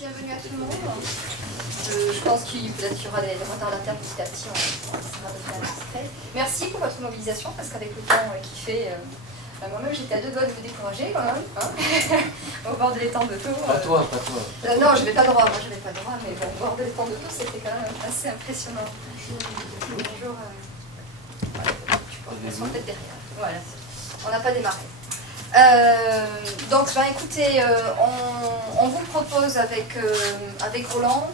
bienvenue à tout le monde. Je pense qu'il y aura des retardataires petit à petit, on essaiera de faire un extrait. Merci pour votre mobilisation, parce qu'avec le temps qu'il fait, moi-même j'étais à deux doigts de vous décourager quand même, hein au bord de l'étang de Thau. Pas toi, pas toi. Non, je vais pas droit, moi je vais pas droit, mais bon, au bord de l'étang de Thau, c'était quand même assez impressionnant. Bonjour. Ils sont peut-être derrière. Voilà, on n'a pas démarré. Donc, écoutez, on vous propose avec Roland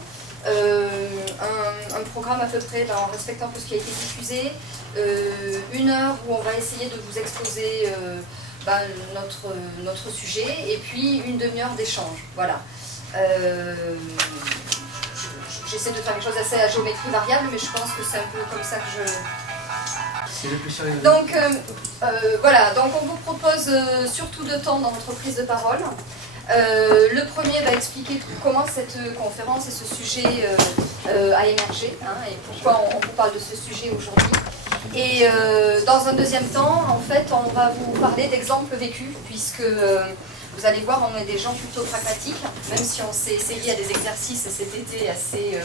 un programme à peu près, en respectant un peu ce qui a été diffusé, 1 heure où on va essayer de vous exposer notre sujet, et puis 1 demi-heure d'échange. Voilà. J'essaie de faire quelque chose assez à géométrie variable, mais je pense que c'est un peu comme ça que je... C'est le plus sérieux. Donc, voilà, donc on vous propose surtout 2 temps dans votre prise de parole. Le premier va expliquer comment cette conférence et ce sujet a émergé, hein, et pourquoi on vous parle de ce sujet aujourd'hui. Et dans un deuxième temps, en fait, on va vous parler d'exemples vécus, puisque vous allez voir, on est des gens plutôt pragmatiques, même si on s'est essayé à des exercices cet été assez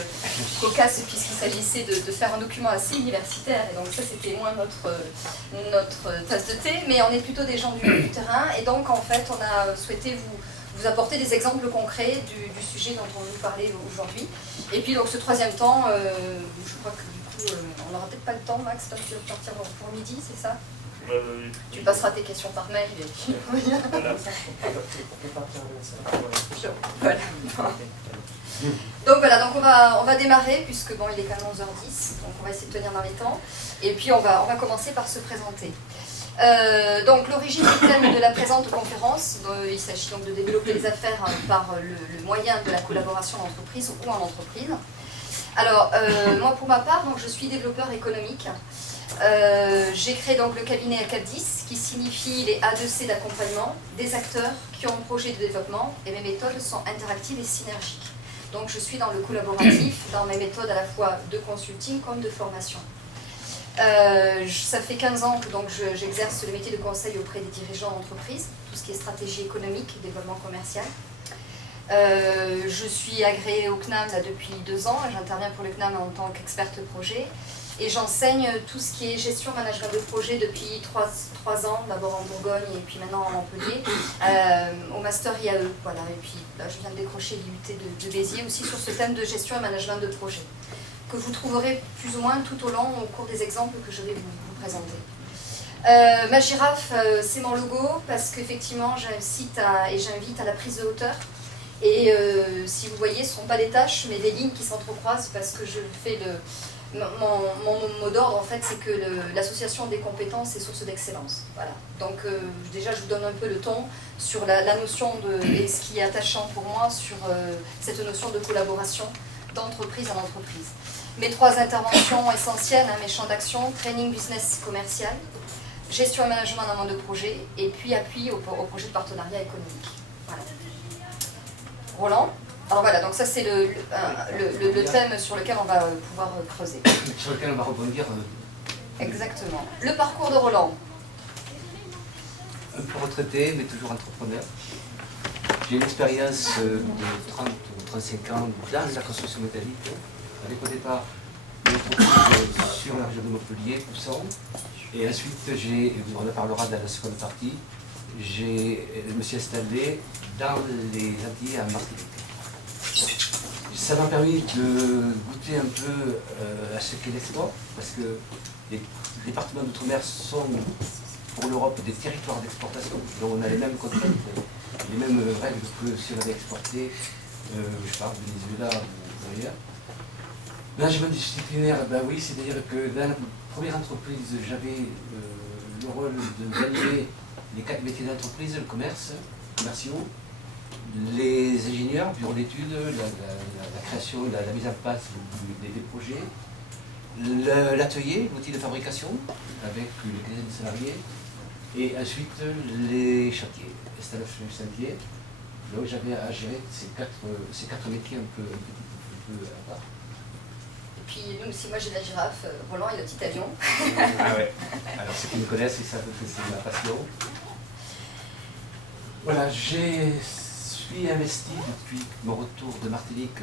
cocasses, puisqu'il s'agissait de faire un document assez universitaire, et donc ça c'était moins notre tasse de thé, mais on est plutôt des gens du terrain, et donc en fait on a souhaité vous apporter des exemples concrets du sujet dont on va vous parler aujourd'hui. Et puis donc ce troisième temps, je crois que du coup on n'aura peut-être pas le temps, Max, parce que tu vas partir pour midi, c'est ça? Tu passeras tes questions par mail. Et puis... voilà. Donc voilà, donc on va démarrer, puisque bon, il est quand même 11h10, donc on va essayer de tenir dans les temps. Et puis on va commencer par se présenter. Donc l'origine du thème de la présente conférence, il s'agit donc de développer les affaires par le moyen de la collaboration d'entreprise ou en entreprise. Alors, moi pour ma part, donc, je suis développeur économique. J'ai créé donc le cabinet ACAP10, qui signifie les A2C d'accompagnement des acteurs qui ont un projet de développement, et mes méthodes sont interactives et synergiques. Donc je suis dans le collaboratif, dans mes méthodes à la fois de consulting comme de formation. Ça fait 15 ans que j'exerce le métier de conseil auprès des dirigeants d'entreprise, tout ce qui est stratégie économique et développement commercial. Je suis agréée au CNAM là, depuis 2 ans, j'interviens pour le CNAM en tant qu'experte projet. Et j'enseigne tout ce qui est gestion management de projet depuis 3 ans, d'abord en Bourgogne et puis maintenant à Montpellier, au Master IAE. Voilà. Et puis là, je viens de décrocher l'IUT de Béziers aussi sur ce thème de gestion et management de projet, que vous trouverez plus ou moins tout au long au cours des exemples que je vais vous présenter. Ma girafe, c'est mon logo parce qu'effectivement, j'invite à la prise de hauteur. Et si vous voyez, ce ne sont pas des tâches, mais des lignes qui s'entrecroisent parce que je fais mon mot d'ordre, en fait, c'est que l'association des compétences est source d'excellence. Voilà. Donc, déjà, je vous donne un peu le ton sur la notion et ce qui est attachant pour moi sur cette notion de collaboration d'entreprise en entreprise. Mes 3 interventions essentielles, mes champs d'action, training business commercial, gestion et management en amont de projet, et puis appui au projet de partenariat économique. Voilà. Roland? Alors voilà, donc ça c'est le thème sur lequel on va pouvoir creuser. Sur lequel on va rebondir. Exactement. Le parcours de Roland. Un peu retraité, mais toujours entrepreneur. J'ai une expérience de 30 ou 35 ans dans la construction métallique, avec au départ une entreprise sur la région de Montpellier, Pousson. Et ensuite, on en parlera dans la seconde partie, je me suis installé dans les Antilles à Martinique. Ça m'a permis de goûter un peu à ce qu'est l'export, parce que les départements d'outre-mer sont pour l'Europe des territoires d'exportation, donc on a les mêmes contraintes, les mêmes règles que si on avait exporté, je parle de Venezuela ou ailleurs. Management disciplinaire, ben oui, c'est-à-dire que dans la première entreprise, j'avais le rôle de valider les 4 métiers d'entreprise, le commerce, commerciaux, les ingénieurs, bureau d'études, la création, la mise en place des projets, l'atelier, l'outil de fabrication, avec les quinzaines de salariés, et ensuite les chantiers, installation de chantier. Donc j'avais à gérer ces quatre métiers un peu à part. Et puis nous aussi, moi j'ai la girafe, Roland et le petit avion. Ah ouais, alors ceux qui me connaissent, ils savent que c'est ma passion. Voilà, je suis investi depuis mon retour de Martinique,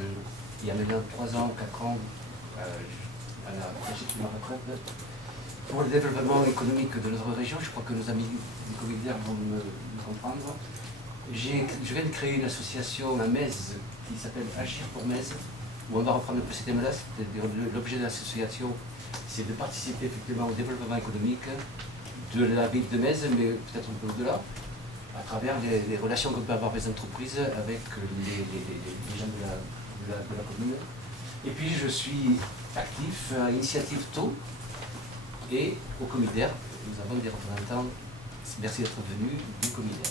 il y a maintenant 3 ans ou 4 ans, à la ma retraite, pour le développement économique de notre région. Je crois que nos amis du Comité vont me comprendre. Je viens de créer une association à Metz qui s'appelle Agir pour Metz, où on va reprendre un peu ces thèmes-là. L'objet de l'association, c'est de participer effectivement au développement économique de la ville de Metz, mais peut-être un peu au-delà, à travers les relations qu'on peut avoir avec les entreprises, avec les gens de la commune. Et puis je suis actif à Initiative Tôt et au Comité. Nous avons des représentants, merci d'être venus, du Comité.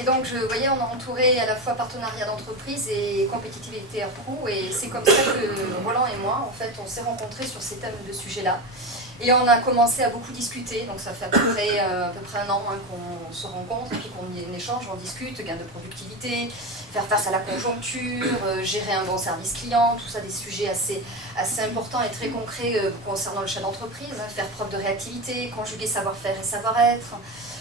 Et donc, vous voyez, on a entouré à la fois partenariat d'entreprise et compétitivité à pro, et c'est comme ça que Roland et moi, en fait, on s'est rencontrés sur ces thèmes de sujets-là. Et on a commencé à beaucoup discuter, donc ça fait à peu près 1 an qu'on se rencontre, et puis qu'on échange, on discute, gain de productivité, faire face à la conjoncture, gérer un bon service client, tout ça des sujets assez importants et très concrets concernant le chef d'entreprise, faire preuve de réactivité, conjuguer savoir-faire et savoir-être.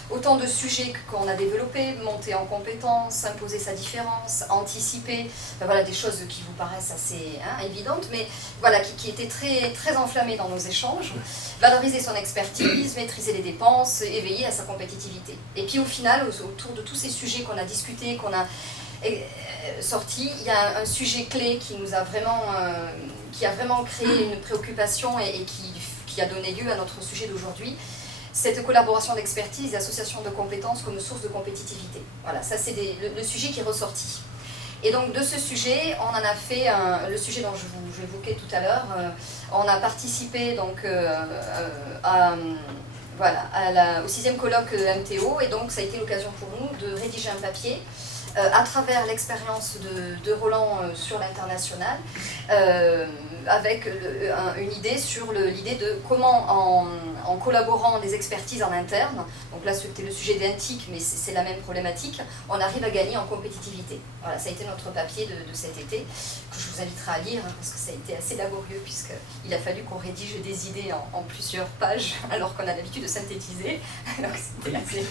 Autant de sujets qu'on a développés, monter en compétences, imposer sa différence, anticiper, voilà, des choses qui vous paraissent assez évidentes, mais voilà, qui étaient très enflammées dans nos échanges. Valoriser son expertise, maîtriser les dépenses, éveiller à sa compétitivité. Et puis au final, autour de tous ces sujets qu'on a discutés, qu'on a sortis, il y a un sujet clé qui nous a vraiment, qui a vraiment créé une préoccupation et qui a donné lieu à notre sujet d'aujourd'hui. Cette collaboration d'expertise et association de compétences comme source de compétitivité. Voilà, ça c'est le sujet qui est ressorti. Et donc de ce sujet, on en a fait le sujet dont je évoquais tout à l'heure. On a participé donc au 6e colloque MTO, et donc ça a été l'occasion pour nous de rédiger un papier à travers l'expérience de Roland sur l'international, avec une idée sur l'idée de comment en collaborant des expertises en interne, donc là c'était le sujet d'Intic, mais c'est la même problématique, on arrive à gagner en compétitivité. Voilà, ça a été notre papier de cet été, que je vous inviterai à lire, parce que ça a été assez laborieux, puisqu'il a fallu qu'on rédige des idées en plusieurs pages, alors qu'on a l'habitude de synthétiser. Donc c'était assez...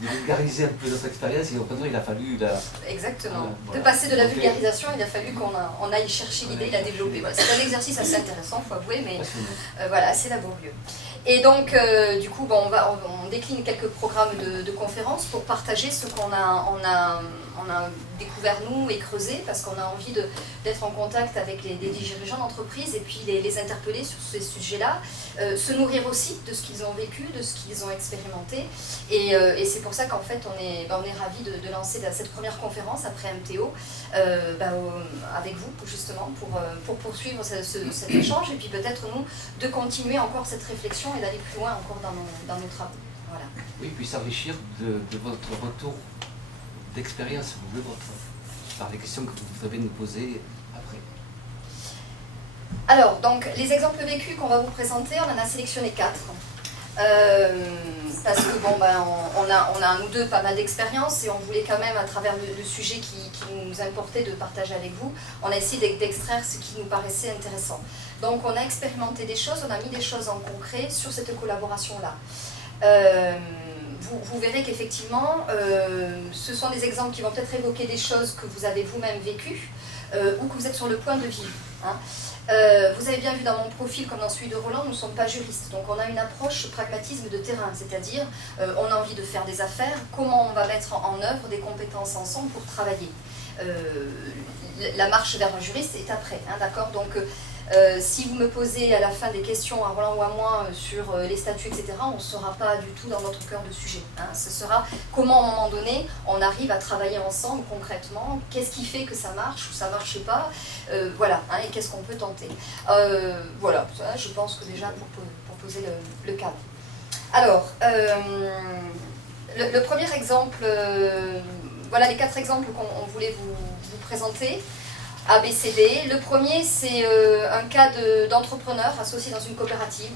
De vulgariser un peu notre expérience, et au contraire il a fallu... Exactement. Voilà. De passer de la vulgarisation, il a fallu qu'on aille chercher l'idée, la développer. Voilà. C'est un exercice assez intéressant, il faut avouer, mais voilà, assez laborieux. Et donc, du coup, bon, on décline quelques programmes de conférences pour partager ce qu'on a découvert nous et creusé, parce qu'on a envie d'être en contact avec les dirigeants d'entreprise et puis les interpeller sur ces sujets-là, se nourrir aussi de ce qu'ils ont vécu, de ce qu'ils ont expérimenté. Et c'est pour ça qu'en fait, on est ravis de lancer cette première conférence après MTO avec vous, justement, pour poursuivre cet échange, et puis peut-être nous, de continuer encore cette réflexion et d'aller plus loin encore dans nos travaux. Voilà. Oui, puis s'enrichir de votre retour d'expérience, le vôtre, par les questions que vous devez nous poser après. Alors, donc, les exemples vécus qu'on va vous présenter, on en a sélectionné 4. Parce que bon, on a nous deux pas mal d'expérience, et on voulait quand même, à travers le sujet qui nous importait de partager avec vous, on a essayé d'extraire ce qui nous paraissait intéressant. Donc on a expérimenté des choses, on a mis des choses en concret sur cette collaboration-là. Vous verrez qu'effectivement, ce sont des exemples qui vont peut-être évoquer des choses que vous avez vous-même vécues, ou que vous êtes sur le point de vivre. Hein. Vous avez bien vu dans mon profil, comme dans celui de Roland, nous ne sommes pas juristes. Donc on a une approche pragmatisme de terrain, c'est-à-dire on a envie de faire des affaires, comment on va mettre en œuvre des compétences ensemble pour travailler. La marche vers un juriste est après, hein, d'accord. Donc si vous me posez à la fin des questions à Roland ou à moi sur les statuts, etc., on ne sera pas du tout dans notre cœur de sujet. Hein. Ce sera comment, à un moment donné, on arrive à travailler ensemble concrètement, qu'est-ce qui fait que ça marche ou ça ne marche pas, voilà, hein, et qu'est-ce qu'on peut tenter. Voilà, ça, je pense que déjà pour poser le cadre. Alors, le premier exemple, voilà les 4 exemples qu'on voulait vous présenter. ABCD. Le premier, c'est un cas d'entrepreneur associé dans une coopérative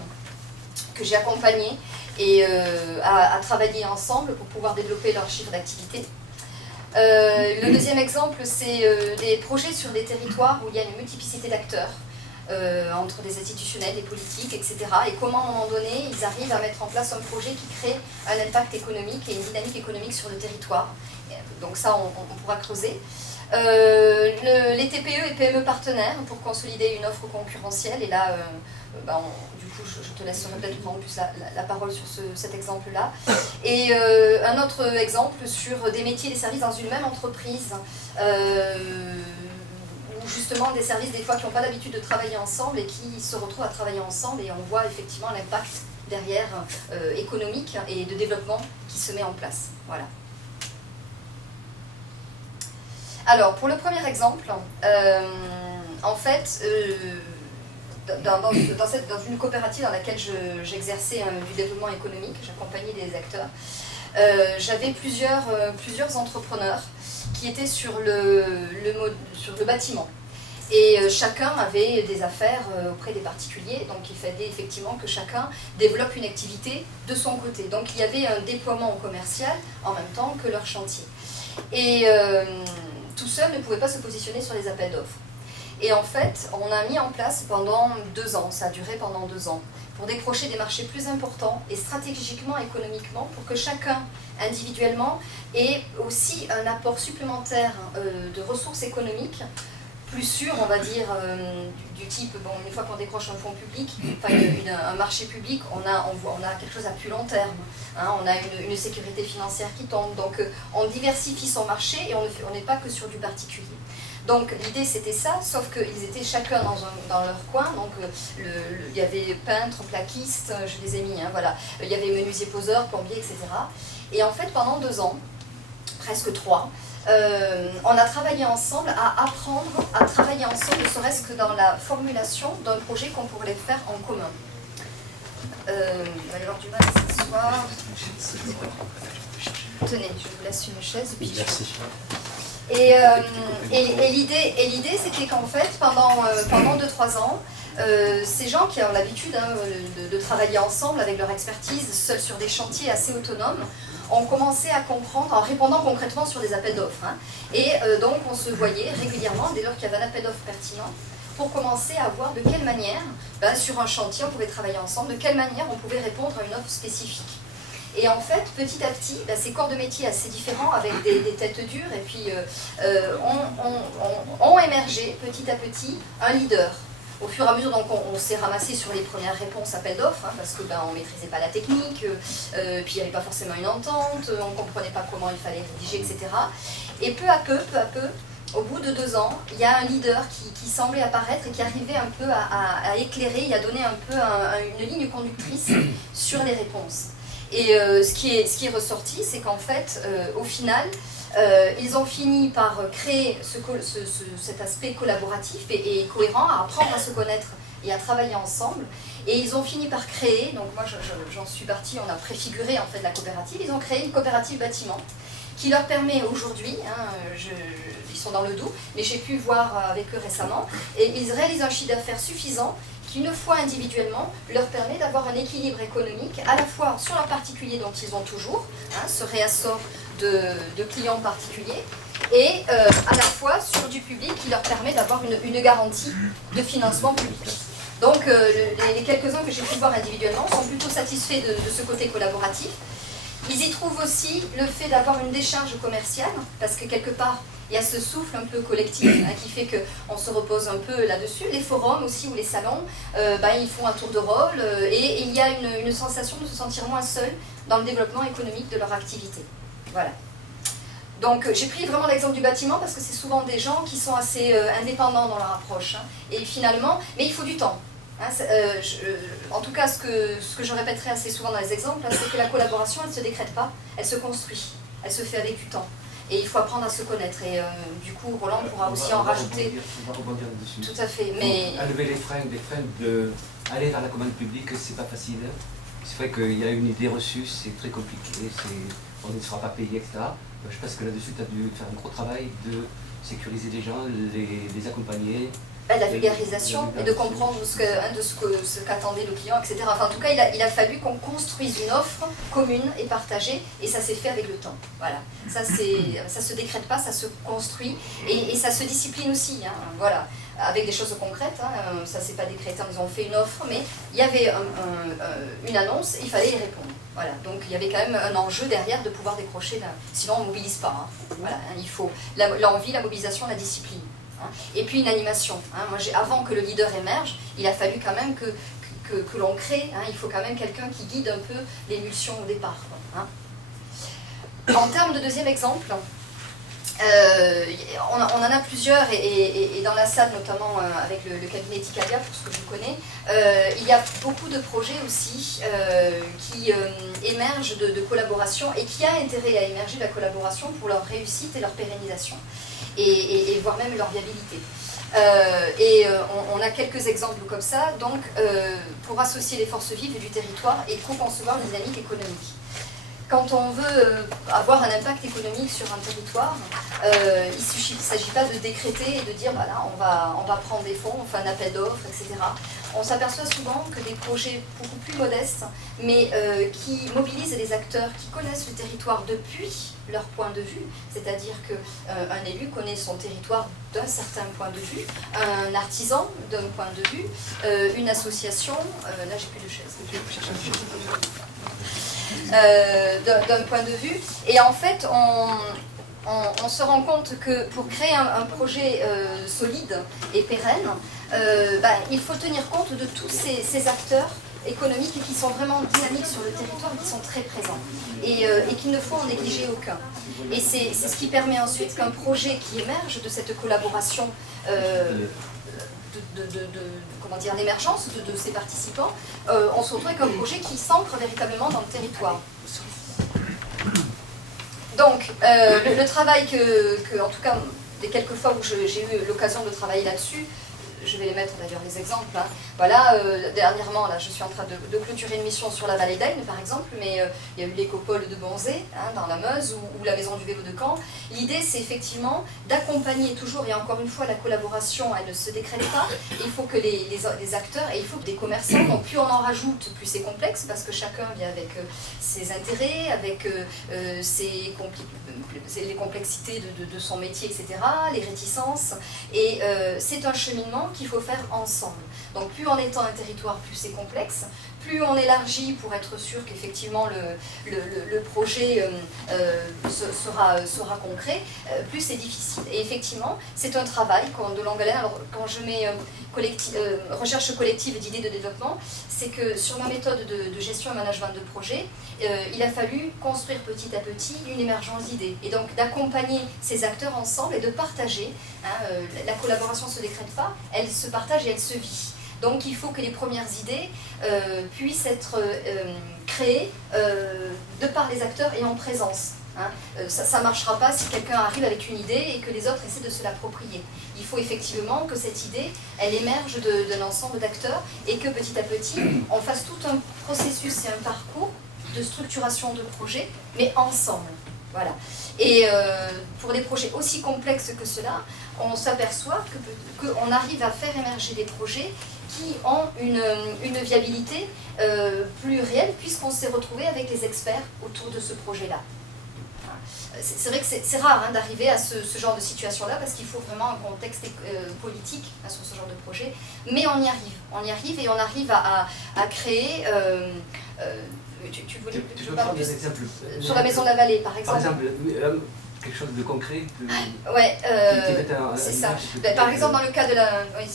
que j'ai accompagné et à travailler ensemble pour pouvoir développer leur chiffre d'activité. Le deuxième exemple, c'est des projets sur des territoires où il y a une multiplicité d'acteurs, entre des institutionnels, des politiques, etc. Et comment, à un moment donné, ils arrivent à mettre en place un projet qui crée un impact économique et une dynamique économique sur le territoire. donc ça, on pourra creuser. Les TPE et PME partenaires pour consolider une offre concurrentielle. Et là, du coup, je te laisserai peut-être prendre plus la parole sur cet exemple-là. Et un autre exemple sur des métiers et des services dans une même entreprise, où justement des services des fois qui n'ont pas l'habitude de travailler ensemble et qui se retrouvent à travailler ensemble, et on voit effectivement l'impact derrière économique et de développement qui se met en place. Voilà. Alors, pour le premier exemple, en fait, dans une coopérative dans laquelle j'exerçais du développement économique, j'accompagnais des acteurs, j'avais plusieurs entrepreneurs qui étaient sur le bâtiment. Et chacun avait des affaires auprès des particuliers, donc il fallait effectivement que chacun développe une activité de son côté. Donc il y avait un déploiement commercial en même temps que leur chantier. Et tout seul ne pouvait pas se positionner sur les appels d'offres. Et en fait, on a mis en place pendant 2 ans, ça a duré pendant 2 ans, pour décrocher des marchés plus importants et stratégiquement, économiquement, pour que chacun, individuellement, ait aussi un apport supplémentaire de ressources économiques, plus sûr, on va dire, du type, bon, une fois qu'on décroche un fonds public, enfin un marché public, on a quelque chose à plus long terme, hein, on a une sécurité financière qui tombe, donc on diversifie son marché et on n'est pas que sur du particulier. Donc l'idée c'était ça, sauf qu'ils étaient chacun dans leur coin, donc il y avait peintres, plaquistes, je les ai mis, hein, voilà, il y avait menuisiers poseurs, plombiers, etc. Et en fait pendant 2 ans, presque 3, on a travaillé ensemble à apprendre à travailler ensemble, ne serait-ce que dans la formulation d'un projet qu'on pourrait faire en commun. Il va y avoir du mal à s'asseoir. Tenez, je vous laisse une chaise. Puis merci. Et l'idée, c'était qu'en fait, pendant 2-3 ans, ces gens qui ont l'habitude de travailler ensemble avec leur expertise, seuls sur des chantiers assez autonomes, ont commencé à comprendre en répondant concrètement sur des appels d'offres. Hein. Et donc on se voyait régulièrement, dès lors qu'il y avait un appel d'offres pertinent, pour commencer à voir de quelle manière, sur un chantier, on pouvait travailler ensemble, de quelle manière on pouvait répondre à une offre spécifique. Et en fait, petit à petit, ces corps de métiers assez différents, avec des têtes dures, et puis ont émergé petit à petit un leader. Au fur et à mesure, donc, on s'est ramassé sur les premières réponses appels d'offres, hein, parce que on ne maîtrisait pas la technique, puis il n'y avait pas forcément une entente, on ne comprenait pas comment il fallait rédiger, etc. Et peu à peu, au bout de 2 ans, il y a un leader qui semblait apparaître et qui arrivait un peu à éclairer et à donner un peu une ligne conductrice sur les réponses. Et ce qui est ressorti, c'est qu'en fait, au final, ils ont fini par créer cet aspect collaboratif et cohérent, à apprendre à se connaître et à travailler ensemble. Et ils ont fini par créer, donc moi j'en suis partie, on a préfiguré en fait la coopérative, ils ont créé une coopérative bâtiment qui leur permet aujourd'hui, hein, ils sont dans le Doubs, mais j'ai pu voir avec eux récemment, et ils réalisent un chiffre d'affaires suffisant qui, une fois individuellement, leur permet d'avoir un équilibre économique, à la fois sur leur particulier dont ils ont toujours, hein, ce réassort de clients particuliers, et à la fois sur du public qui leur permet d'avoir une garantie de financement public. Donc les quelques-uns que j'ai pu voir individuellement sont plutôt satisfaits de ce côté collaboratif. Ils y trouvent aussi le fait d'avoir une décharge commerciale, parce que quelque part, il y a ce souffle un peu collectif hein, qui fait qu'on se repose un peu là-dessus. Les forums aussi, ou les salons, ils font un tour de rôle, et il y a une sensation de se sentir moins seul dans le développement économique de leur activité. Voilà. Donc j'ai pris vraiment l'exemple du bâtiment, parce que c'est souvent des gens qui sont assez indépendants dans leur approche. Hein, et finalement, mais il faut du temps. Hein, en tout cas, ce que je répéterai assez souvent dans les exemples, hein, c'est que la collaboration, elle ne se décrète pas, elle se construit, elle se fait avec du temps. Et il faut apprendre à se connaître. Et du coup, Roland pourra aussi en rajouter. On va rebondir dessus. Tout à fait. Mais... Enlever les freins aller vers la commande publique, c'est pas facile. C'est vrai qu'il y a une idée reçue, c'est très compliqué, on ne sera pas payé, etc. Je pense que là-dessus, tu as dû faire un gros travail de sécuriser les gens, les accompagner. La vulgarisation et de comprendre ce qu'attendait le client, etc. Enfin, en tout cas, il a fallu qu'on construise une offre commune et partagée, et ça s'est fait avec le temps. Voilà. Ça se décrète pas, ça se construit, et ça se discipline aussi. Hein, voilà. avec des choses concrètes, hein, ça c'est pas décrété en disant on fait une offre, mais il y avait une annonce, il fallait y répondre. Voilà, donc il y avait quand même un enjeu derrière de pouvoir décrocher, sinon on ne mobilise pas. Hein. Voilà, hein, il faut l'envie, la mobilisation, la discipline. Hein. Et puis une animation. Hein. Moi, avant que le leader émerge, il a fallu quand même que l'on crée, hein, il faut quand même quelqu'un qui guide un peu l'émulsion au départ. Hein. En termes de deuxième exemple, on en a plusieurs, et dans la salle, notamment avec le cabinet Ticalia, pour ce que je connais, il y a beaucoup de projets aussi qui émergent de collaboration et qui a intérêt à émerger la collaboration pour leur réussite et leur pérennisation, et voire même leur viabilité. On a quelques exemples comme ça, donc pour associer les forces vives du territoire et co-concevoir une dynamique économique. Quand on veut avoir un impact économique sur un territoire, il ne s'agit pas de décréter et de dire voilà, on va prendre des fonds, on fait un appel d'offres, etc. On s'aperçoit souvent que des projets beaucoup plus modestes, mais qui mobilisent les acteurs qui connaissent le territoire depuis leur point de vue, c'est-à-dire qu'un élu connaît son territoire d'un certain point de vue, un artisan d'un point de vue, une association, là j'ai plus de chaise, je vais chercher une chaise. D'un point de vue, et en fait on se rend compte que pour créer un projet solide et pérenne, il faut tenir compte de tous ces acteurs économiques qui sont vraiment dynamiques sur le territoire et qui sont très présents et qu'il ne faut en négliger aucun. Et c'est ce qui permet ensuite qu'un projet qui émerge de cette collaboration comment dire, l'émergence de ces participants, on se retrouve avec un projet qui s'ancre véritablement dans le territoire. Donc, le travail en tout cas, des quelques fois où j'ai eu l'occasion de travailler là-dessus, je vais les mettre d'ailleurs les exemples. Hein. Voilà, dernièrement, là, je suis en train de clôturer une mission sur la vallée d'Aisne, par exemple, mais il y a eu l'écopole de Bonzé, hein, dans la Meuse, ou la maison du vélo de Caen. L'idée, c'est effectivement d'accompagner toujours, et encore une fois, la collaboration, elle ne se décrète pas. Il faut que les acteurs, et il faut que des commerçants, donc plus on en rajoute, plus c'est complexe, parce que chacun vient avec ses intérêts, avec les complexités de son métier, etc., les réticences, et c'est un cheminement qu'il faut faire ensemble. Donc plus en étant un territoire, plus c'est complexe, plus on élargit pour être sûr qu'effectivement le projet sera concret, plus c'est difficile. Et effectivement, c'est un travail de longue haleine. Alors quand je mets recherche collective d'idées de développement, c'est que sur ma méthode de gestion et management de projet, il a fallu construire petit à petit une émergence d'idées. Et donc d'accompagner ces acteurs ensemble et de partager. Hein, la collaboration ne se décrète pas, elle se partage et elle se vit. Donc il faut que les premières idées puissent être créées de par les acteurs et en présence. Hein. Ça ne marchera pas si quelqu'un arrive avec une idée et que les autres essaient de se l'approprier. Il faut effectivement que cette idée, elle émerge d'un ensemble d'acteurs et que petit à petit, on fasse tout un processus et un parcours de structuration de projet, mais ensemble. Voilà. Et pour des projets aussi complexes que cela, on s'aperçoit qu'on arrive à faire émerger des projets qui ont une viabilité plus réelle, puisqu'on s'est retrouvé avec les experts autour de ce projet-là. C'est vrai que c'est rare hein, d'arriver à ce genre de situation-là, parce qu'il faut vraiment un contexte politique hein, sur ce genre de projet, mais on y arrive et on arrive à créer... tu veux parler des exemples sur la maison de la vallée, par exemple. Par exemple, quelque chose de concret ouais, c'est ça. Par exemple, dans le cas de la... Oui,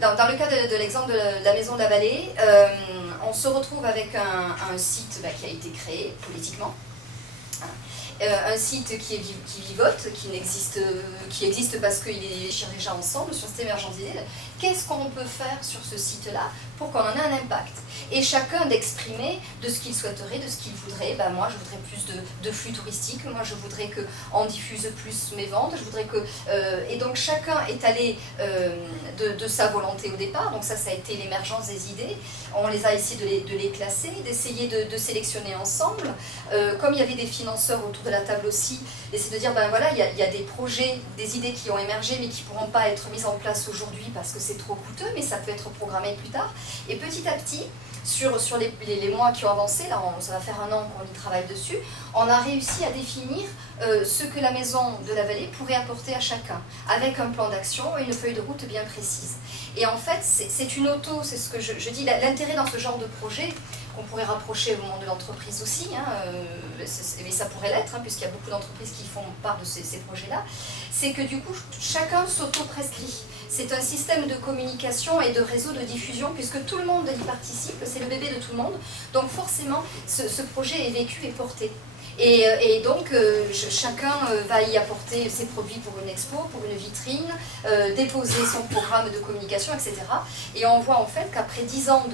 dans le cas de l'exemple de la maison de la vallée, on se retrouve avec un site qui a été créé politiquement. Un site qui vivote, qui existe parce qu'il est déjà ensemble sur cette émergence d'idées. Qu'est-ce qu'on peut faire sur ce site-là pour qu'on en ait un impact? Et chacun d'exprimer de ce qu'il souhaiterait, de ce qu'il voudrait. Ben moi, je voudrais plus de flux touristiques. Moi, je voudrais qu'on diffuse plus mes ventes. Je voudrais que et donc chacun est allé de sa volonté au départ. Donc ça a été l'émergence des idées. On les a essayé de les classer, d'essayer de sélectionner ensemble. Comme il y avait des financeurs autour de la table aussi, essayer de dire ben voilà, il y a des projets, des idées qui ont émergé mais qui ne pourront pas être mises en place aujourd'hui parce que c'est trop coûteux, mais ça peut être programmé plus tard. Et petit à petit, sur les mois qui ont avancé, là ça va faire 1 an qu'on y travaille dessus, on a réussi à définir ce que la maison de la vallée pourrait apporter à chacun, avec un plan d'action et une feuille de route bien précise. Et en fait, c'est une auto, c'est ce que je dis, l'intérêt dans ce genre de projet, qu'on pourrait rapprocher au monde de l'entreprise aussi, mais ça pourrait l'être, puisqu'il y a beaucoup d'entreprises qui font part de ces projets-là, c'est que du coup, chacun s'auto-prescrit. C'est un système de communication et de réseau de diffusion, puisque tout le monde y participe, c'est le bébé de tout le monde, donc forcément, ce projet est vécu et porté. Et donc, chacun va y apporter ses produits pour une expo, pour une vitrine, déposer son programme de communication, etc. Et on voit en fait qu'après 10 ans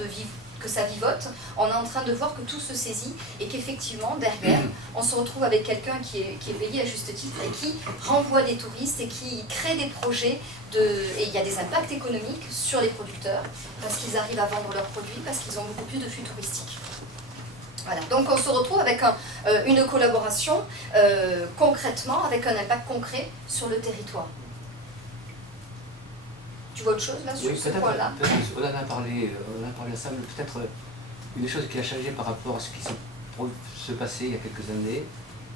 que ça vivote, on est en train de voir que tout se saisit et qu'effectivement, derrière, on se retrouve avec quelqu'un qui est payé à juste titre et qui renvoie des touristes et qui crée des projets et il y a des impacts économiques sur les producteurs parce qu'ils arrivent à vendre leurs produits, parce qu'ils ont beaucoup plus de flux touristiques. Voilà. Donc on se retrouve avec une collaboration concrètement, avec un impact concret sur le territoire. Tu vois autre chose là sur ce point-là? On en a parlé ensemble. Peut-être une chose qui a changé par rapport à ce qui se passait il y a quelques années,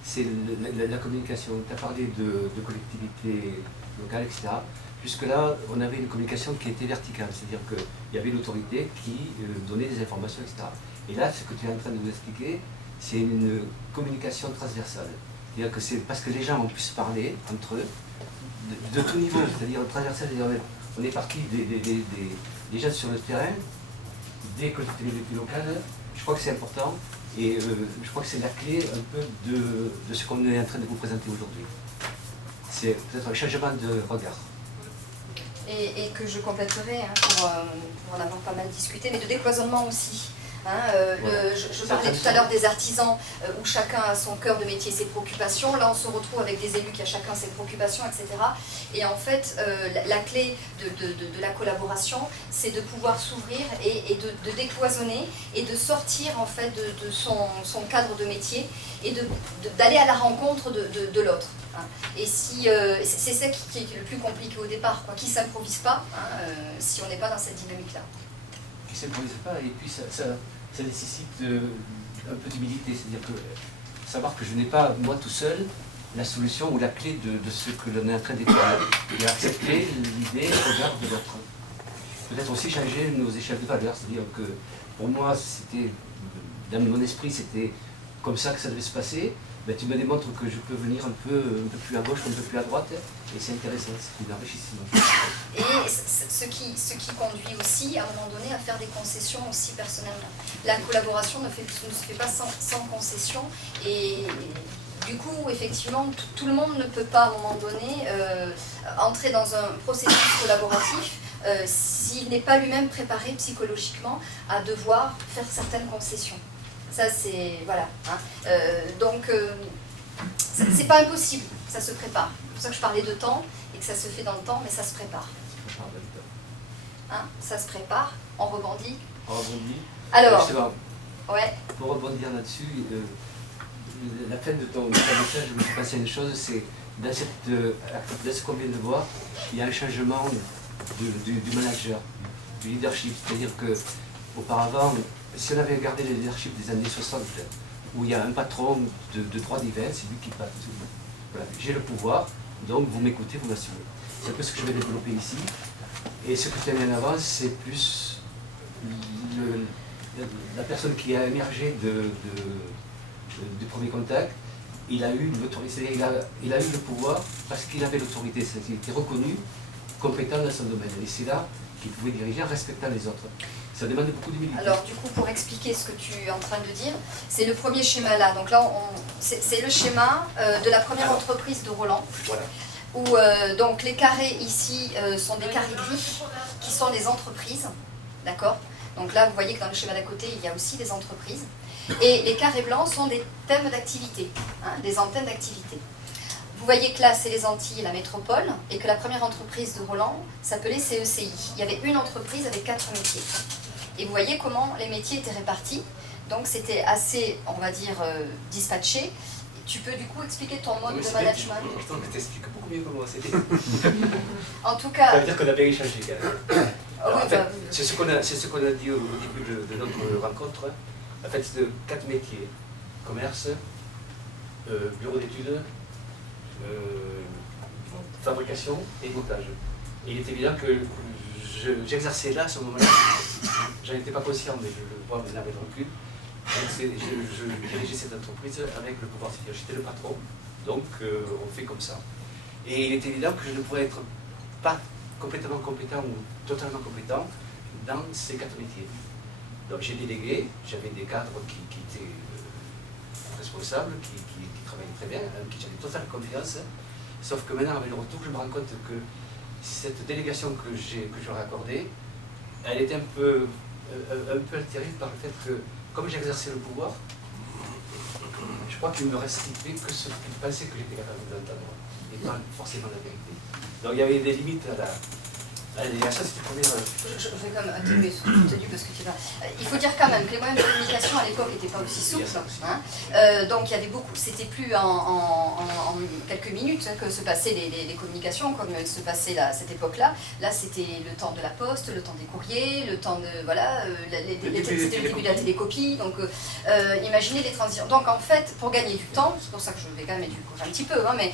c'est la communication. Tu as parlé de collectivités locales, etc. Jusque-là, on avait une communication qui était verticale, c'est-à-dire qu'il y avait une autorité qui donnait des informations, etc. Et là, ce que tu es en train de nous expliquer, c'est une communication transversale. C'est-à-dire que c'est parce que les gens ont pu se parler entre eux, de tout niveau, c'est-à-dire transversal, on est parti des gens sur le terrain, des collectivités locales. Je crois que c'est important et je crois que c'est la clé un peu de ce qu'on est en train de vous présenter aujourd'hui. C'est peut-être un changement de regard. Et que je compléterai pour en avoir pas mal discuté, mais de décloisonnement aussi. Je parlais tout à l'heure des artisans où chacun a son cœur de métier, ses préoccupations. Là, on se retrouve avec des élus qui a chacun ses préoccupations, etc. Et en fait, la clé de la collaboration, c'est de pouvoir s'ouvrir et de décloisonner et de sortir en fait de son cadre de métier et d'aller à la rencontre de l'autre. Et c'est ça qui est le plus compliqué au départ, quoi. Qui ne s'improvise pas si on n'est pas dans cette dynamique-là. Qui ne s'improvise pas, et puis ça nécessite un peu d'humilité, c'est-à-dire que savoir que je n'ai pas, moi tout seul, la solution ou la clé de ce que l'on est en train d'étudier, et accepter l'idée, le regard de l'autre. Peut-être aussi changer nos échelles de valeur, c'est-à-dire que pour moi, c'était, dans mon esprit, c'était comme ça que ça devait se passer. Ben, tu me démontres que je peux venir un peu plus à gauche, un peu plus à droite, et c'est intéressant, c'est enrichissant. Et ce qui conduit aussi, à un moment donné, à faire des concessions aussi personnellement. La collaboration ne se fait pas sans concession, et du coup, effectivement, tout le monde ne peut pas, à un moment donné, entrer dans un processus collaboratif s'il n'est pas lui-même préparé psychologiquement à devoir faire certaines concessions. Ça, c'est... voilà. Donc, c'est pas impossible, ça se prépare. C'est pour ça que je parlais de temps, et que ça se fait dans le temps, mais ça se prépare. Ça se prépare, on rebondit. On rebondit. Alors, ouais. Pour rebondir là-dessus, la fin de ton message, je me suis passé une chose, c'est dans ce qu'on vient de voir, il y a un changement du manager, du leadership. C'est-à-dire qu'auparavant, si on avait gardé le leadership des années 60, où il y a un patron de droit divin, c'est lui qui passe. Voilà. J'ai le pouvoir, donc vous m'écoutez, vous m'assumez. C'est un peu ce que je vais développer ici. Et ce que tu as mis en avant, c'est plus la personne qui a émergé du premier contact. Il a eu l'autorité, il a eu le pouvoir parce qu'il avait l'autorité, c'est-à-dire qu'il était reconnu, compétent dans son domaine. Et c'est là qu'il pouvait diriger en respectant les autres. Ça demande beaucoup d'humilité. Alors du coup, pour expliquer ce que tu es en train de dire, c'est le premier schéma là. Donc là, c'est le schéma de la première entreprise de Roland. Voilà. Où donc les carrés ici sont des carrés gris qui sont des entreprises. D'accord? Donc là, vous voyez que dans le schéma d'à côté, il y a aussi des entreprises. Et les carrés blancs sont des thèmes d'activité, des antennes d'activité. Vous voyez que là, c'est les Antilles et la métropole, et que la première entreprise de Roland s'appelait CECI. Il y avait une entreprise avec 4 métiers. Et vous voyez comment les métiers étaient répartis. Donc c'était assez, on va dire, dispatché. Tu peux du coup expliquer ton mode Oui, de c'est bien, management? je trouve que tu expliques beaucoup mieux que moi. En tout cas... Ça veut dire qu'on a bien échangé quand même. Alors, oui, en fait, bah, c'est ce qu'on a dit au début de notre rencontre. En fait, c'est de 4 métiers. Commerce, bureau d'études, fabrication et montage. Et il est évident que j'exerçais là, à ce moment-là, j'en étais pas conscient, mais je le vois maintenant avec le recul. Je dirigeais cette entreprise avec le pouvoir, c'est-à-dire j'étais le patron, donc on fait comme ça. Et il est évident que je ne pourrais être pas complètement compétent ou totalement compétent dans ces 4 métiers. Donc j'ai délégué, j'avais des cadres qui étaient responsables, qui travaillaient très bien, qui j'avais totale confiance, sauf que maintenant avec le retour, je me rends compte que cette délégation que j'aurais accordée, elle était un peu altérée par le fait que, comme j'exerçais le pouvoir, je crois qu'il me restituait que ce qu'il pensait que j'étais capable d'entendre, et pas forcément la vérité. Donc il y avait des limites à la délégation, c'était première... Je vais quand même attribuer ce que tu as dit parce que tu vas... Il faut dire quand même que les moyens de communication à l'époque n'étaient pas aussi souples. Hein. Donc il y avait beaucoup, c'était plus en quelques minutes que se passaient les communications comme elles se passaient à cette époque-là. Là, c'était le temps de la poste, le temps des courriers, le temps de... Voilà, c'était le début de la télécopie. Donc imaginez les transitions. Donc en fait, pour gagner du temps, c'est pour ça que je vais quand même édulcorer un petit peu, hein, mais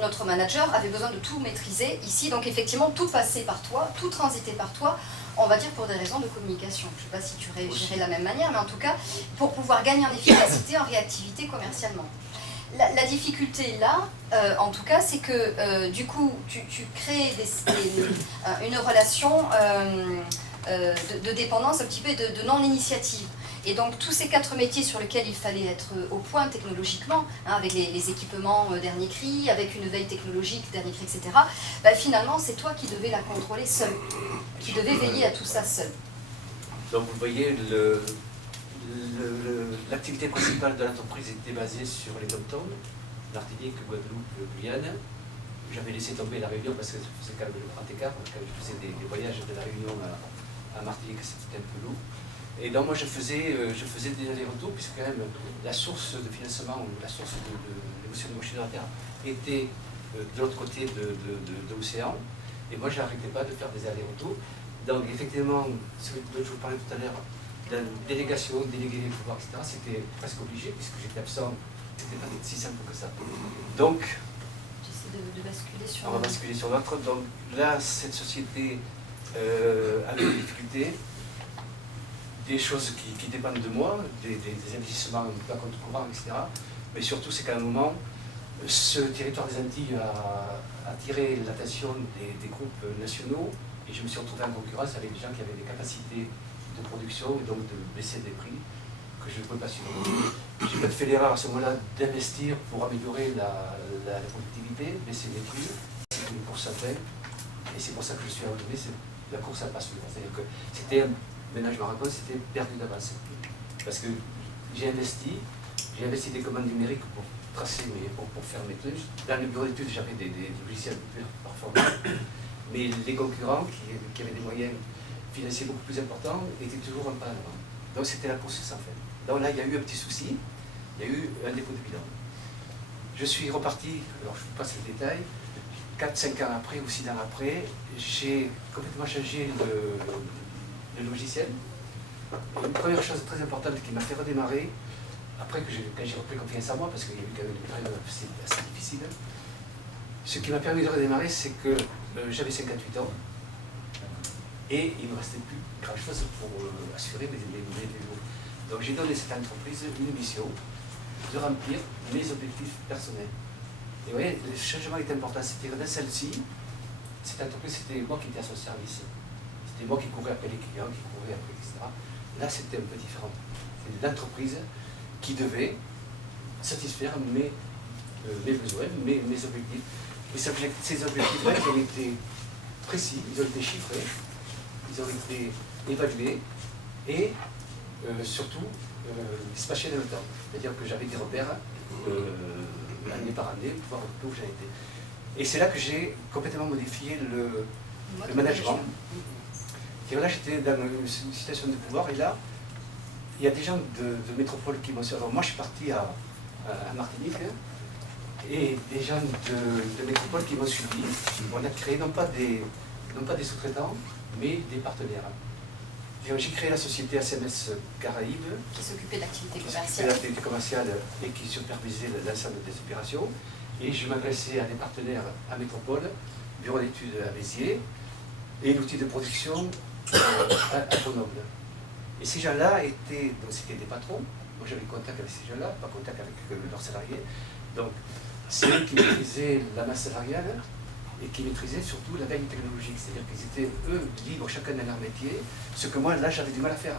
notre manager avait besoin de tout maîtriser ici. Donc effectivement, tout passait par toi. Tout transité par toi, on va dire pour des raisons de communication. Je ne sais pas si tu réagirais de la même manière, mais en tout cas, pour pouvoir gagner en efficacité, en réactivité commercialement. La difficulté là, en tout cas, c'est que du coup, tu crées une relation de dépendance un petit peu et de non-initiative. Et donc tous ces 4 métiers sur lesquels il fallait être au point technologiquement, hein, avec les équipements dernier cri, avec une veille technologique dernier cri, etc., bah, finalement c'est toi qui devais la contrôler seul, qui devais veiller à tout ça seul. Donc vous voyez, l'activité principale de l'entreprise était basée sur les dom-toms, Martinique, Guadeloupe, Guyane. J'avais laissé tomber la Réunion parce que c'est quand même le grand écart. Quand je faisais des voyages de la Réunion à Martinique, c'était un peu lourd. Et donc moi je faisais des allers-retours, puisque quand même la source de financement, la source de l'émotion de motion de la Terre était de l'autre côté de l'océan. Et moi je n'arrêtais pas de faire des allers-retours. Donc effectivement, ce dont je vous parlais tout à l'heure, la délégation, déléguer les pouvoirs, etc., c'était presque obligé, puisque j'étais absent, c'était pas si simple que ça. Donc, de basculer sur... On va basculer sur l'autre. Donc là, cette société a des difficultés, des choses qui dépendent de moi, des investissements pas contre courant, etc. Mais surtout, c'est qu'à un moment, ce territoire des Antilles a attiré l'attention des groupes nationaux, et je me suis retrouvé en concurrence avec des gens qui avaient des capacités de production et donc de baisser des prix que je ne pouvais pas suivre. J'ai peut-être fait l'erreur à ce moment-là d'investir pour améliorer la productivité, baisser les prix. C'est une course à paix, et c'est pour ça que je suis arrivé, c'est la course à pas suivre. C'est-à-dire que c'était, maintenant je me rends compte, c'était perdu d'avance. Parce que j'ai investi des commandes numériques pour tracer, pour faire mes trucs. Dans le bureau d'études, j'avais des logiciels plus performants, mais les concurrents qui avaient des moyens financiers beaucoup plus importants étaient toujours un pas en avant. Donc c'était la course sans fin. Donc là, il y a eu un petit souci, il y a eu un dépôt de bilan. Je suis reparti, alors je vous passe le détail, 4-5 ans après ou 6 ans après, j'ai complètement changé le logiciel. Et une première chose très importante qui m'a fait redémarrer, après quand j'ai repris confiance en moi, parce qu'il y a eu quand même une période assez difficile, ce qui m'a permis de redémarrer, c'est que j'avais 58 ans, et il ne me restait plus grand-chose pour assurer mes vélos. Donc j'ai donné à cette entreprise une mission de remplir mes objectifs personnels. Et vous voyez, le changement est important. C'était dans celle-ci, cette entreprise, c'était moi qui étais à son service. C'était moi qui courais après les clients, qui courais après, etc. Là, c'était un peu différent. C'était l'entreprise qui devait satisfaire mes besoins, mes objectifs. Et ces objectifs-là, ils ont été précis, ils ont été chiffrés, ils ont été évalués et surtout dispatchés dans le temps. C'est-à-dire que j'avais des repères année par année pour voir où j'en étais. Et c'est là que j'ai complètement modifié le management. Et là, j'étais dans une situation de pouvoir et là, il y a des gens de métropole qui m'ont suivi. Alors moi, je suis parti à à Martinique, et des gens de métropole qui m'ont suivi. On a créé non pas des sous-traitants, mais des partenaires. J'ai créé la société ACMS Caraïbes, qui s'occupait de l'activité qui s'occupait commerciale. de l'activité commerciale et qui supervisait l'ensemble des opérations. Et je m'adressais à des partenaires à métropole, bureau d'études à Béziers, et l'outil de production à Grenoble. Et ces gens-là étaient, donc c'était des patrons. Moi j'avais contact avec ces gens-là, pas contact avec leurs salariés. Donc c'est eux qui maîtrisaient la masse salariale et qui maîtrisaient surtout la veille technologique. C'est-à-dire qu'ils étaient, eux, libres chacun dans leur métier, ce que moi, là, j'avais du mal à faire.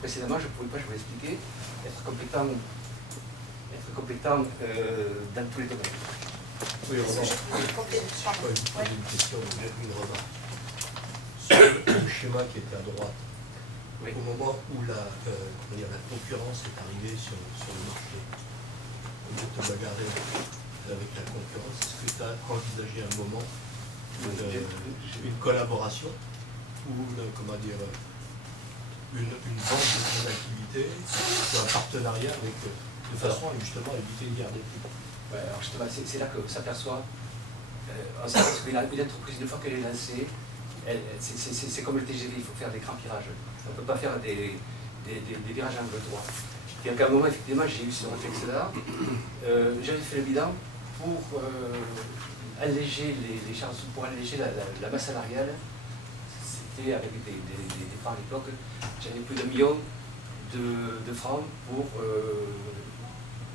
Précédemment, je ne pouvais pas, je vous l'expliquer, être compétent dans tous les domaines. Oui, Est-ce que je peux compléter? Pardon. je Ouais. pose une question, une remarque. Sur le schéma qui était à droite, Oui. au moment où la concurrence est arrivée sur le marché, au lieu de te bagarrer avec la concurrence, est-ce que tu as envisagé un moment une collaboration ou une vente de ton activité ou un partenariat avec, de façon à justement éviter de garder plus? Ouais, alors justement, c'est là qu'on s'aperçoit, qu'une entreprise, une fois qu'elle est lancée, c'est comme le TGV, il faut faire des grands virages. On ne peut pas faire des virages angle droit. Et à un moment, effectivement, j'ai eu ce réflexe-là. J'avais fait le bilan pour alléger les charges, pour alléger la masse salariale. C'était avec des francs à l'époque, j'avais plus d'1 million de francs pour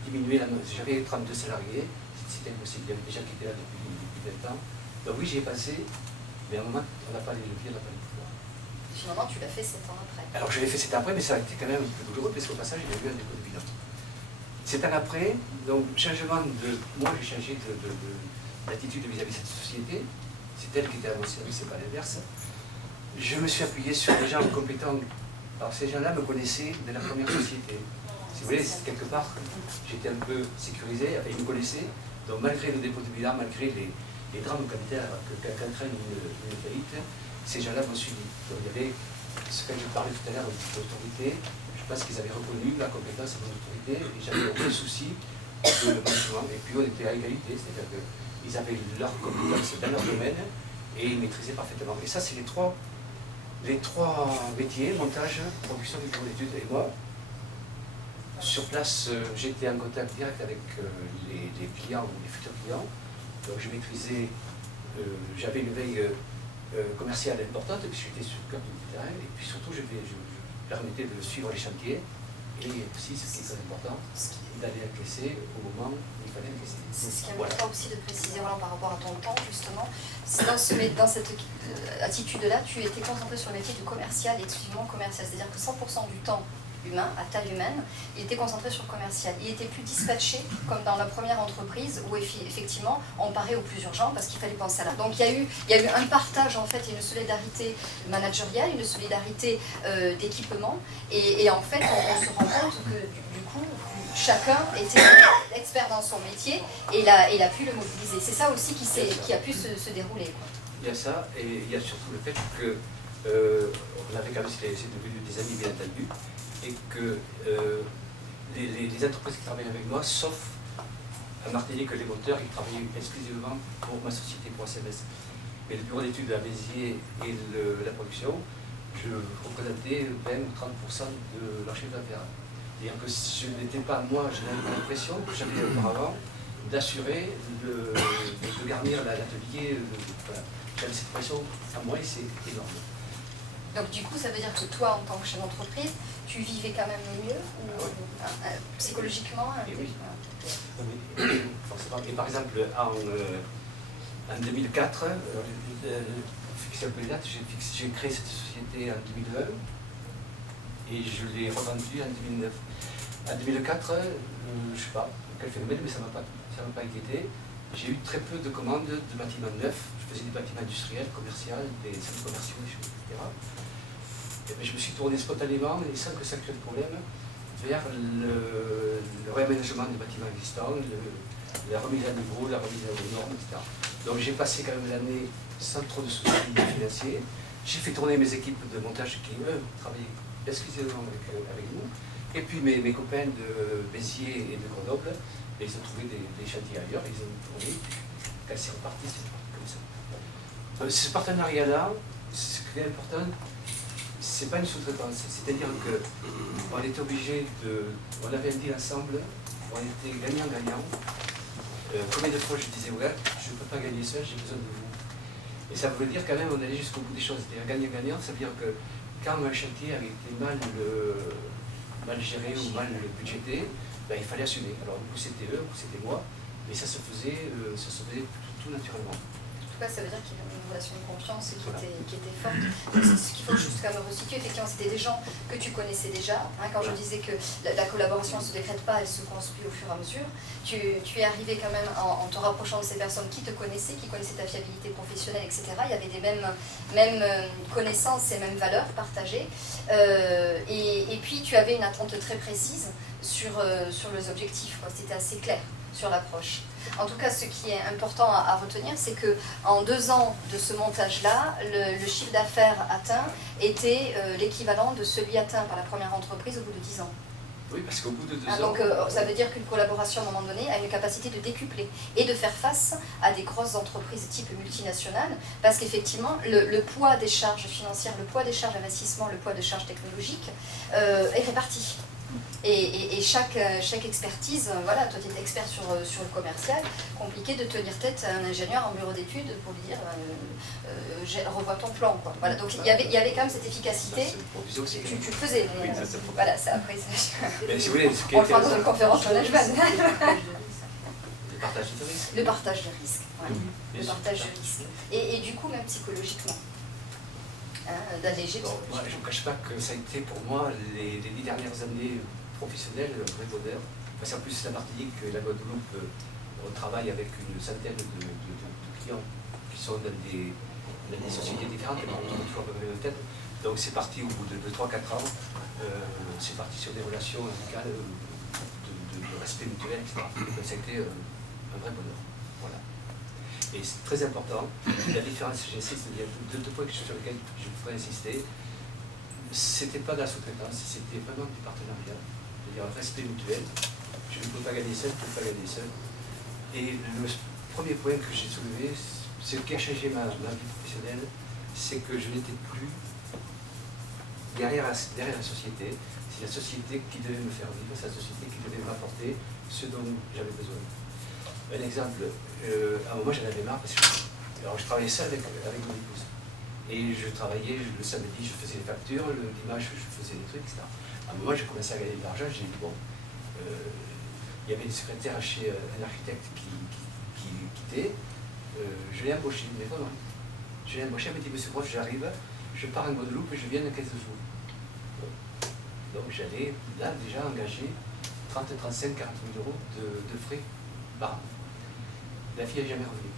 diminuer la masse. J'avais 32 salariés, c'était impossible, il y avait des gens qui étaient là depuis 20 ans. Donc oui, j'y ai passé, mais à un moment, on n'a pas les leviers, on n'a pas les pouvoirs. Finalement, tu l'as fait 7 ans après. Alors je l'ai fait 7 ans après, mais ça a été quand même un peu douloureux, parce qu'au passage, il y a eu un dépôt de bilan. 7 ans après, donc changement de. Moi, j'ai changé d'attitude vis-à-vis de cette société. C'est elle qui était à mon service, c'est pas l'inverse. Je me suis appuyé sur des gens compétents. Alors ces gens-là me connaissaient de la première société. Si vous voulez, quelque part, j'étais un peu sécurisé, ils me connaissaient. Donc malgré le dépôt de bilan, malgré les drames qu'entraîne une faillite, ces gens-là m'ont suivi. Donc il y avait ce que je parlais tout à l'heure d'autorité. Je pense qu'ils avaient reconnu la compétence de mon autorité et j'avais aucun souci de le management. Et puis on était à égalité, c'est-à-dire qu'ils avaient leur compétence dans leur domaine et ils maîtrisaient parfaitement. Et ça, c'est les trois métiers, montage, production du bureau d'études et moi. Sur place, j'étais en contact direct avec les clients ou les futurs clients. Donc je maîtrisais, j'avais une veille commerciale importante, et puis j'étais sur le cœur du terrain, et puis surtout je permettais de suivre les chantiers, et aussi, ce qui est très important, d'aller encaisser au moment où il fallait encaisser. C'est ce qui est important aussi de préciser voilà, par rapport à ton temps, justement. Dans cette attitude-là, tu étais concentré sur le métier du commercial, exclusivement commercial. C'est-à-dire que 100% du temps humain, à taille humaine, il était concentré sur le commercial. Il était plus dispatché, comme dans la première entreprise, où effectivement, on parait au plus urgent parce qu'il fallait penser à la... Donc il y a eu un partage, en fait, une solidarité managériale, une solidarité d'équipement, et en fait, on se rend compte que, du coup, chacun était expert dans son métier, et il a pu le mobiliser. C'est ça aussi qui a pu se dérouler, quoi. Il y a ça, et il y a surtout le fait que on avait quand même, c'est devenu des amis bien entendu, et que les entreprises qui travaillent avec moi, sauf à Martinique, les monteurs, ils travaillaient exclusivement pour ma société, pour ACMS. Mais le bureau d'études à Béziers et la production, je représentais 20 ou 30% de leur chiffre d'affaires. C'est-à-dire que je n'étais pas, moi, je n'avais pas l'impression que j'avais auparavant d'assurer, de garnir l'atelier. Voilà. J'avais cette pression à moi et c'est énorme. Donc du coup, ça veut dire que toi, en tant que chef d'entreprise, tu vivais quand même mieux psychologiquement Et oui. Forcément. Et par exemple, en 2004, fixer un peu les dates, j'ai créé cette société en 2001 et je l'ai revendue en 2009. En 2004, je ne sais pas quel phénomène, mais ça ne m'a pas inquiété. J'ai eu très peu de commandes de bâtiments neufs. Je faisais des bâtiments industriels, commerciaux, des centres commerciaux, des choses, etc. Et je me suis tourné spontanément, et sans que ça crée de problème, vers le réaménagement des bâtiments existants, la remise à niveau, la remise aux normes, etc. Donc j'ai passé quand même l'année sans trop de soucis financiers. J'ai fait tourner mes équipes de montage qui, eux, travaillaient exclusivement avec nous. Et puis mes copains de Béziers et de Grenoble, ils ont trouvé des chantiers ailleurs, ils ont tourné, quand c'est reparti, c'est comme ça. Ce partenariat-là, ce qui est important, c'est pas une sous-traitance, c'est-à-dire qu'on était obligé on avait un deal ensemble, on était gagnant-gagnant. Combien de fois je disais, ouais, je ne peux pas gagner seul, j'ai besoin de vous. Et ça voulait dire quand même, on allait jusqu'au bout des choses. C'est-à-dire gagnant-gagnant, ça veut dire que quand un chantier avait été mal géré ou mal budgété, ben, il fallait assumer. Alors du coup c'était eux, c'était moi, mais ça se faisait tout naturellement. En tout cas, ça veut dire qu'il y avait une relation de confiance qui était forte. Donc, ce qu'il faut juste quand même resituer, effectivement, c'était des gens que tu connaissais déjà. Hein, quand je disais que la collaboration ne se décrète pas, elle se construit au fur et à mesure. Tu es arrivé quand même en te rapprochant de ces personnes qui te connaissaient, qui connaissaient ta fiabilité professionnelle, etc. Il y avait des mêmes connaissances et mêmes valeurs partagées. Et puis, tu avais une attente très précise sur les objectifs. C'était assez clair sur l'approche. En tout cas, ce qui est important à retenir, c'est qu'en 2 ans de ce montage-là, le chiffre d'affaires atteint était l'équivalent de celui atteint par la première entreprise au bout de 10 ans. Oui, parce qu'au bout de 2 ans... Donc ça veut dire qu'une collaboration, à un moment donné, a une capacité de décupler et de faire face à des grosses entreprises type multinationales, parce qu'effectivement, le poids des charges financières, le poids des charges d'investissement, le poids des charges technologiques est réparti. Et chaque expertise, voilà, toi tu es expert sur le commercial, compliqué de tenir tête à un ingénieur en bureau d'études pour lui dire revois ton plan, quoi. Voilà, donc il y avait quand même cette efficacité. Tu le faisais, mais voilà, ça après mais si vous voulez, on le fera dans une conférence management. Le partage de risque. Le partage de risque, ouais. Le partage de risque. Et du coup, même psychologiquement. D'alléger. Moi, je ne vous cache pas que ça a été pour moi les 10 dernières années professionnelles un vrai bonheur. Parce qu'en plus, la Martinique et la Guadeloupe, on travaille avec une centaine de clients qui sont dans des sociétés différentes, et on retrouve à peu près la tête. Donc c'est parti au bout de 3-4 ans, c'est parti sur des relations amicales, de respect mutuel, etc. Donc ça a été un vrai bonheur. Voilà. Et c'est très important, la différence, j'insiste, il y a 2 points sur lesquels je voudrais insister. C'était pas de la sous-traitance, c'était vraiment du partenariat, c'est-à-dire un respect mutuel. Je ne peux pas gagner seul, je ne peux pas gagner seul. Et le premier point que j'ai soulevé, ce qui a changé ma vie professionnelle, c'est que je n'étais plus derrière la société. C'est la société qui devait me faire vivre, c'est la société qui devait m'apporter ce dont j'avais besoin. Un exemple, à un moment j'en avais marre parce que je travaillais seul avec mon épouse. Et je travaillais le samedi, je faisais les factures, le dimanche je faisais des trucs, etc. À un moment j'ai commencé à gagner de l'argent, j'ai dit bon, il y avait une secrétaire chez un architecte qui quittait, je l'ai embauché, mais vraiment. Je l'ai embauché, elle m'a dit monsieur Groff, j'arrive, je pars en Guadeloupe et je viens dans 15 jours. Donc j'allais là déjà engager 30, 35, 40 000 euros de frais par an. La fille n'est jamais revenue.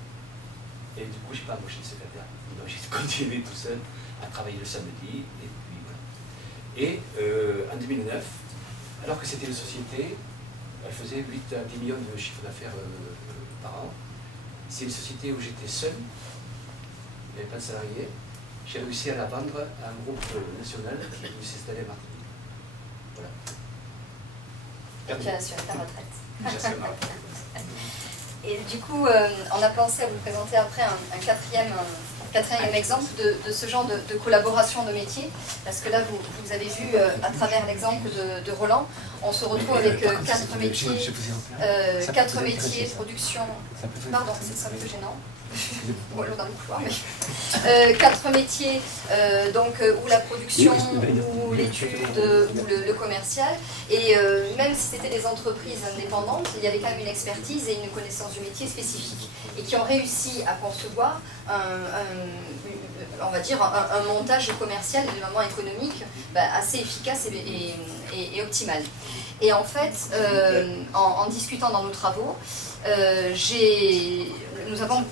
Et du coup, je n'ai pas embauché de secrétaire. Donc j'ai continué tout seul à travailler le samedi. Et puis voilà. Et en 2009, alors que c'était une société, elle faisait 8 à 10 millions de chiffre d'affaires par an. C'est une société où j'étais seul, il n'y avait pas de salariés. J'ai réussi à la vendre à un groupe national qui voulait s'installer à Martinique. Voilà. Et tu as assuré ta retraite. J'ai assuré ma retraite. Et du coup, on a pensé à vous présenter après un quatrième exemple de ce genre de collaboration de métier, parce que là, vous avez vu à travers l'exemple de Roland, on se retrouve avec 4 métiers, 4 métiers, production... Pardon, c'est un peu gênant. Bon, l'eau dans le couloir, mais... 4 métiers, donc, où la production, ou l'étude, ou le commercial, et même si c'était des entreprises indépendantes, il y avait quand même une expertise et une connaissance du métier spécifique, et qui ont réussi à concevoir on va dire un montage commercial et évidemment économique assez efficace et optimal. Et en fait, en discutant dans nos travaux, nous avons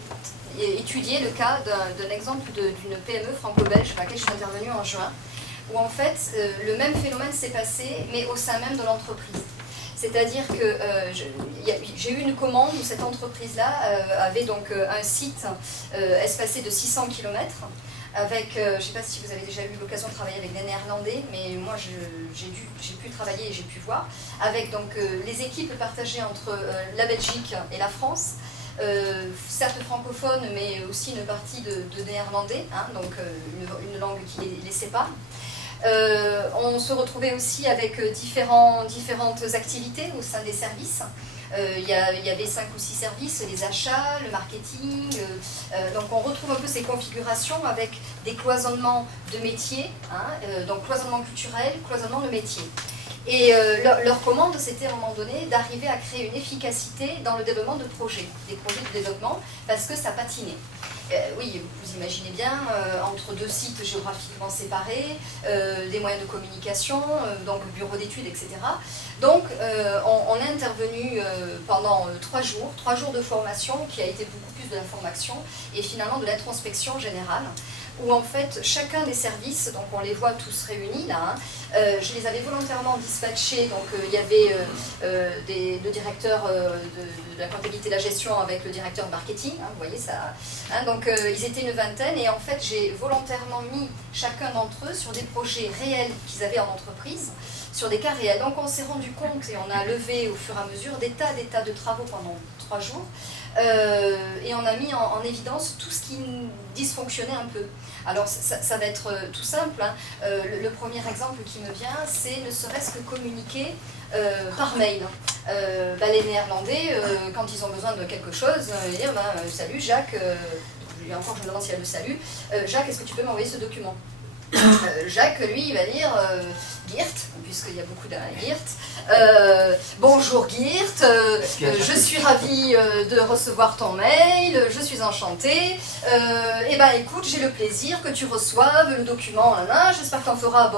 étudié le cas d'un exemple d'une PME franco-belge sur laquelle je suis intervenue en juin, où en fait le même phénomène s'est passé, mais au sein même de l'entreprise. C'est-à-dire que j'ai eu une commande où cette entreprise-là avait donc un site espacé de 600 km avec, je ne sais pas si vous avez déjà eu l'occasion de travailler avec des Néerlandais, mais moi j'ai pu travailler et j'ai pu voir, avec donc, les équipes partagées entre la Belgique et la France, certes francophone, mais aussi une partie de néerlandais, hein, donc une langue qui les sépare. On se retrouvait aussi avec différentes activités au sein des services. Il y avait 5 ou 6 services, les achats, le marketing, donc on retrouve un peu ces configurations avec des cloisonnements de métiers, hein, donc cloisonnement culturel, cloisonnement de métier. Et leur commande, c'était à un moment donné d'arriver à créer une efficacité dans le développement de projets, des projets de développement, parce que ça patinait. Oui, vous imaginez bien, entre 2 sites géographiquement séparés, des moyens de communication, donc bureau d'études, etc. Donc on est intervenu pendant 3 jours de formation, qui a été beaucoup plus de la formation, et finalement de l'introspection générale, où en fait chacun des services, donc on les voit tous réunis là, hein, je les avais volontairement dispatchés, donc il y avait le directeur de la comptabilité et de la gestion avec le directeur marketing, hein, vous voyez ça, hein, donc ils étaient une vingtaine, et en fait j'ai volontairement mis chacun d'entre eux sur des projets réels qu'ils avaient en entreprise, sur des cas réels. Donc on s'est rendu compte, et on a levé au fur et à mesure des tas de travaux pendant 3 jours, et on a mis en évidence tout ce qui dysfonctionnait un peu. Alors ça va être tout simple, hein. Le premier exemple qui me vient, c'est ne serait-ce que communiquer par mail. Les Néerlandais, quand ils ont besoin de quelque chose, ils disent salut Jacques, et encore je me demande s'il y a le salut, Jacques, est-ce que tu peux m'envoyer ce document? Jacques, lui, il va dire Geert, puisqu'il y a beaucoup d'un Geert. Bonjour Geert, je suis ravie de recevoir ton mail, je suis enchantée. Et ben écoute, j'ai le plaisir que tu reçoives le document, j'espère que tu en feras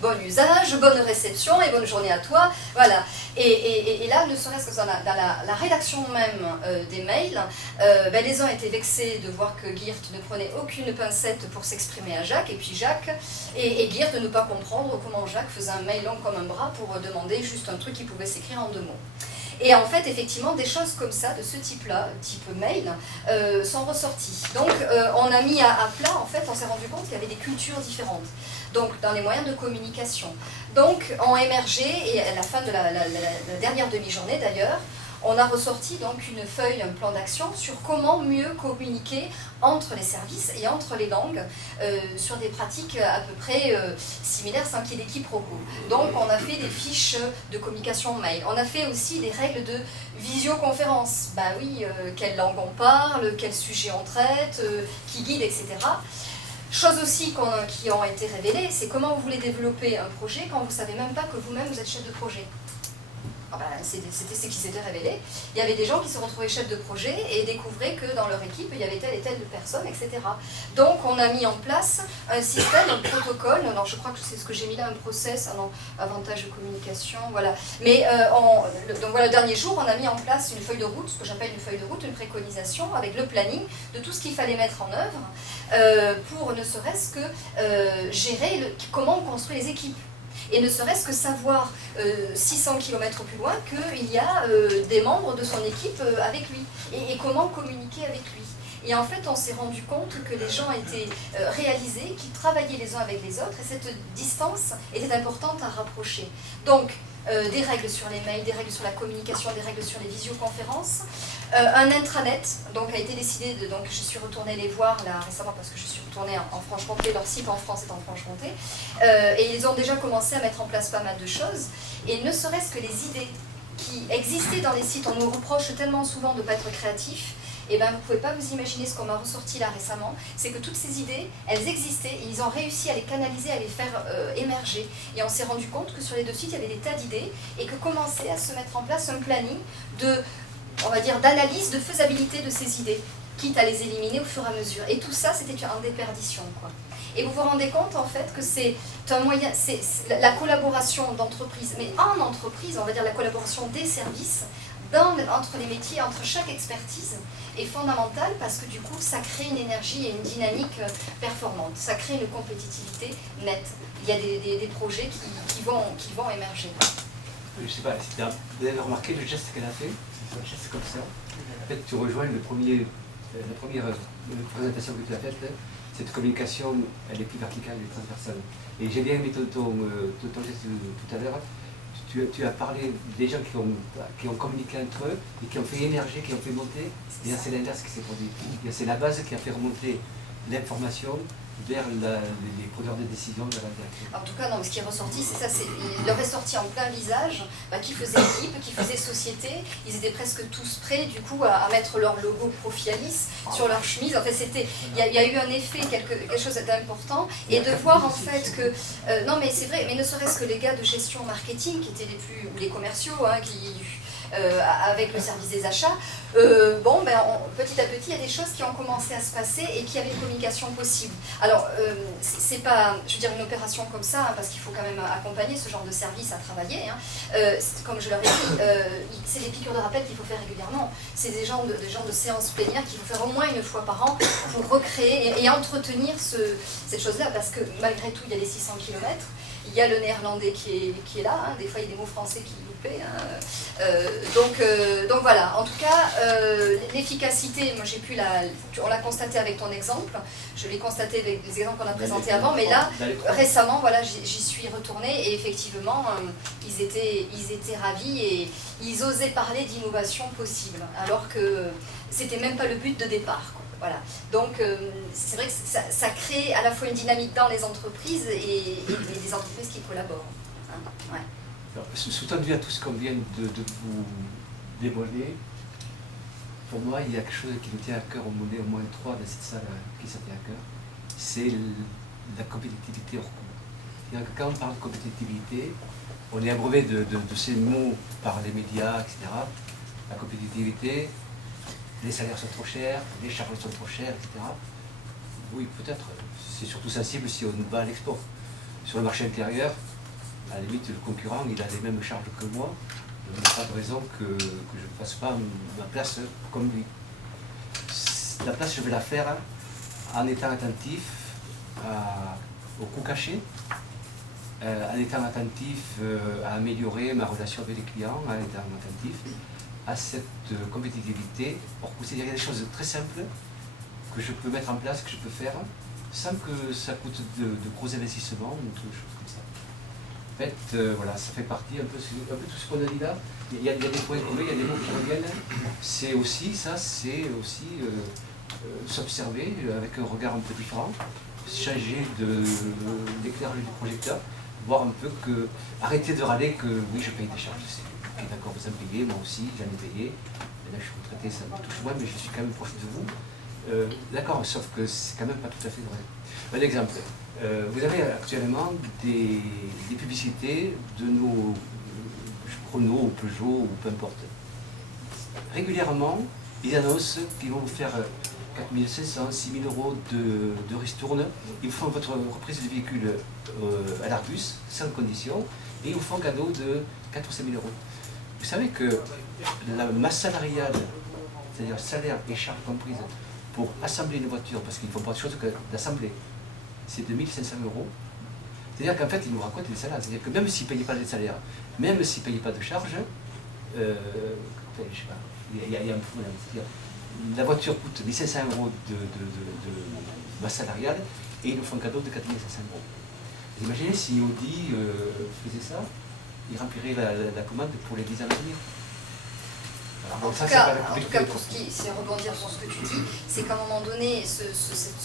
bon usage, bonne réception et bonne journée à toi. Voilà. Et là, ne serait-ce que dans la rédaction même des mails, les uns étaient vexés de voir que Geert ne prenait aucune pincette pour s'exprimer à Jacques, et puis Jacques et Geert de ne pas comprendre comment Jacques faisait un mail long comme un bras pour demander juste un truc qui pouvait s'écrire en 2 mots. Et en fait, effectivement, des choses comme ça, de ce type-là, type mail, sont ressorties. Donc, on a mis à plat, en fait, on s'est rendu compte qu'il y avait des cultures différentes. Donc, dans les moyens de communication. Donc, ont émergé, et à la fin de la dernière demi-journée d'ailleurs, on a ressorti donc une feuille, un plan d'action sur comment mieux communiquer entre les services et entre les langues sur des pratiques à peu près similaires sans qu'il y ait des quiproquos. Donc on a fait des fiches de communication mail. On a fait aussi des règles de visioconférence. Ben oui, quelle langue on parle, quel sujet on traite, qui guide, etc. Choses aussi qui ont été révélées, c'est comment vous voulez développer un projet quand vous ne savez même pas que vous-même vous êtes chef de projet. C'était ce qui s'était révélé. Il y avait des gens qui se retrouvaient chefs de projet et découvraient que dans leur équipe, il y avait telle et telle personne, etc. Donc on a mis en place un système, un protocole, alors je crois que c'est ce que j'ai mis là, un process, avantage de communication, voilà. Mais donc voilà, le dernier jour, on a mis en place une feuille de route, ce que j'appelle une feuille de route, une préconisation, avec le planning de tout ce qu'il fallait mettre en œuvre pour ne serait-ce que gérer comment on construit les équipes. Et ne serait-ce que savoir 600 km plus loin qu'il y a des membres de son équipe avec lui, et comment communiquer avec lui. Et en fait, on s'est rendu compte que les gens étaient réalisés, qu'ils travaillaient les uns avec les autres, et cette distance était importante à rapprocher. Donc, des règles sur les mails, des règles sur la communication, des règles sur les visioconférences. Un intranet donc, a été décidé, donc je suis retournée les voir là récemment parce que je suis retournée en Franche-Comté, leur site en France est en Franche-Comté, et ils ont déjà commencé à mettre en place pas mal de choses, et ne serait-ce que les idées qui existaient dans les sites, on nous reproche tellement souvent de ne pas être créatifs. Et bien, vous ne pouvez pas vous imaginer ce qu'on m'a ressorti là récemment, c'est que toutes ces idées, elles existaient, et ils ont réussi à les canaliser, à les faire émerger. Et on s'est rendu compte que sur les 2 sites, il y avait des tas d'idées, et que commençait à se mettre en place un planning on va dire, d'analyse de faisabilité de ces idées, quitte à les éliminer au fur et à mesure. Et tout ça, c'était en déperdition, quoi. Et vous vous rendez compte, en fait, que c'est un moyen, c'est la collaboration d'entreprise, mais en entreprise, on va dire la collaboration des services, entre les métiers, entre chaque expertise, est fondamentale parce que du coup, ça crée une énergie et une dynamique performante. Ça crée une compétitivité nette. Il y a des projets qui vont émerger. Je ne sais pas, vous avez remarqué le geste qu'elle a fait? C'est un geste comme ça. En fait, tu rejoins la première présentation que tu as faite, cette communication, elle est plus verticale et transversale. Et j'ai bien aimé ton geste tout à l'heure. Tu as parlé des gens qui ont communiqué entre eux et qui ont fait émerger, qui ont fait monter. Et c'est l'inverse qui s'est produit. C'est la base qui a fait remonter l'information vers les preneurs de décision de la direction. En tout cas, non, mais ce qui est ressorti, c'est ça, il leur est sorti en plein visage, qui faisait équipe, qui faisait société. Ils étaient presque tous prêts, du coup, à mettre leur logo Profialis sur leur chemise. En fait, il y a eu un effet, quelque chose d'important, et de voir en fait que, non, mais c'est vrai, mais ne serait-ce que les gars de gestion marketing, qui étaient ou les commerciaux, avec le service des achats, petit à petit, il y a des choses qui ont commencé à se passer et qui avaient une communication possible. Alors, c'est pas, je veux dire, une opération comme ça, parce qu'il faut quand même accompagner ce genre de service à travailler. Comme je leur ai dit, c'est des piqûres de rappel qu'il faut faire régulièrement. C'est des genres de séances plénières qu'il faut faire au moins une fois par an pour recréer et entretenir cette chose-là, parce que malgré tout, il y a les 600 km. Il y a le néerlandais qui est là, des fois il y a des mots français qui loupent. Donc voilà, en tout cas, l'efficacité, moi on l'a constaté avec ton exemple, je l'ai constaté avec les exemples qu'on a présentés avant, mais là, récemment, voilà, j'y suis retournée et effectivement, ils étaient ravis et ils osaient parler d'innovation possible, alors que c'était même pas le but de départ, quoi. Voilà. Donc c'est vrai que ça crée à la fois une dynamique dans les entreprises et des entreprises qui collaborent. Ouais. Alors, sous-tendu à tout ce qu'on vient de vous dévoiler, pour moi, il y a quelque chose qui me tient à cœur, on est au moins 3 dans cette salle qui ça tient à cœur, c'est la compétitivité hors coût. Quand on parle de compétitivité, on est abreuvé de ces mots par les médias, etc. La compétitivité, les salaires sont trop chers, les charges sont trop chères, etc. Oui, peut-être. C'est surtout sensible si on va à l'export. Sur le marché intérieur, à la limite, le concurrent, il a les mêmes charges que moi. Il n'y a pas de raison que je ne fasse pas ma place comme lui. La place, je vais la faire en étant attentif au coût caché, en étant attentif à améliorer ma relation avec les clients, en étant attentif à cette compétitivité. C'est-à-dire qu'il y a des choses très simples que je peux mettre en place, que je peux faire, sans que ça coûte de gros investissements ou des choses comme ça. En fait, voilà, ça fait partie un peu tout ce qu'on a dit là. Il y a des points communs, il y a des mots qui reviennent. C'est aussi s'observer avec un regard un peu différent, changer d'éclairage du projecteur, voir un peu que, arrêter de râler que oui, je paye des charges. Ok, d'accord, vous en payez, moi aussi, j'en ai payé. Là, je suis retraité, ça me touche moins, mais je suis quand même proche de vous. D'accord, sauf que c'est quand même pas tout à fait vrai. Un exemple, vous avez actuellement des publicités de nos Renault ou Peugeot ou peu importe. Régulièrement, ils annoncent qu'ils vont vous faire 4 500, 6 000 euros de ristourne. Ils vous font votre reprise de véhicule à l'Argus, sans condition, et ils vous font cadeau de 4 ou 5 000 euros. Vous savez que la masse salariale, c'est-à-dire salaire et charges comprises, pour assembler une voiture, parce qu'ils ne font pas autre chose que d'assembler, c'est 2 500 euros. C'est-à-dire qu'en fait, ils nous racontent des salaires. C'est-à-dire que même s'ils ne payaient pas de salaire, même s'ils ne payaient pas de charges, je sais pas, il y a un problème. La voiture coûte 1 500 euros de masse salariale et ils nous font un cadeau de 4 500 euros. Vous imaginez si Audi faisait ça, il remplirait la commande pour les 10 ans à venir. En tout cas, pour ce qui, c'est rebondir sur ce que tu dis, c'est qu'à un moment donné, ce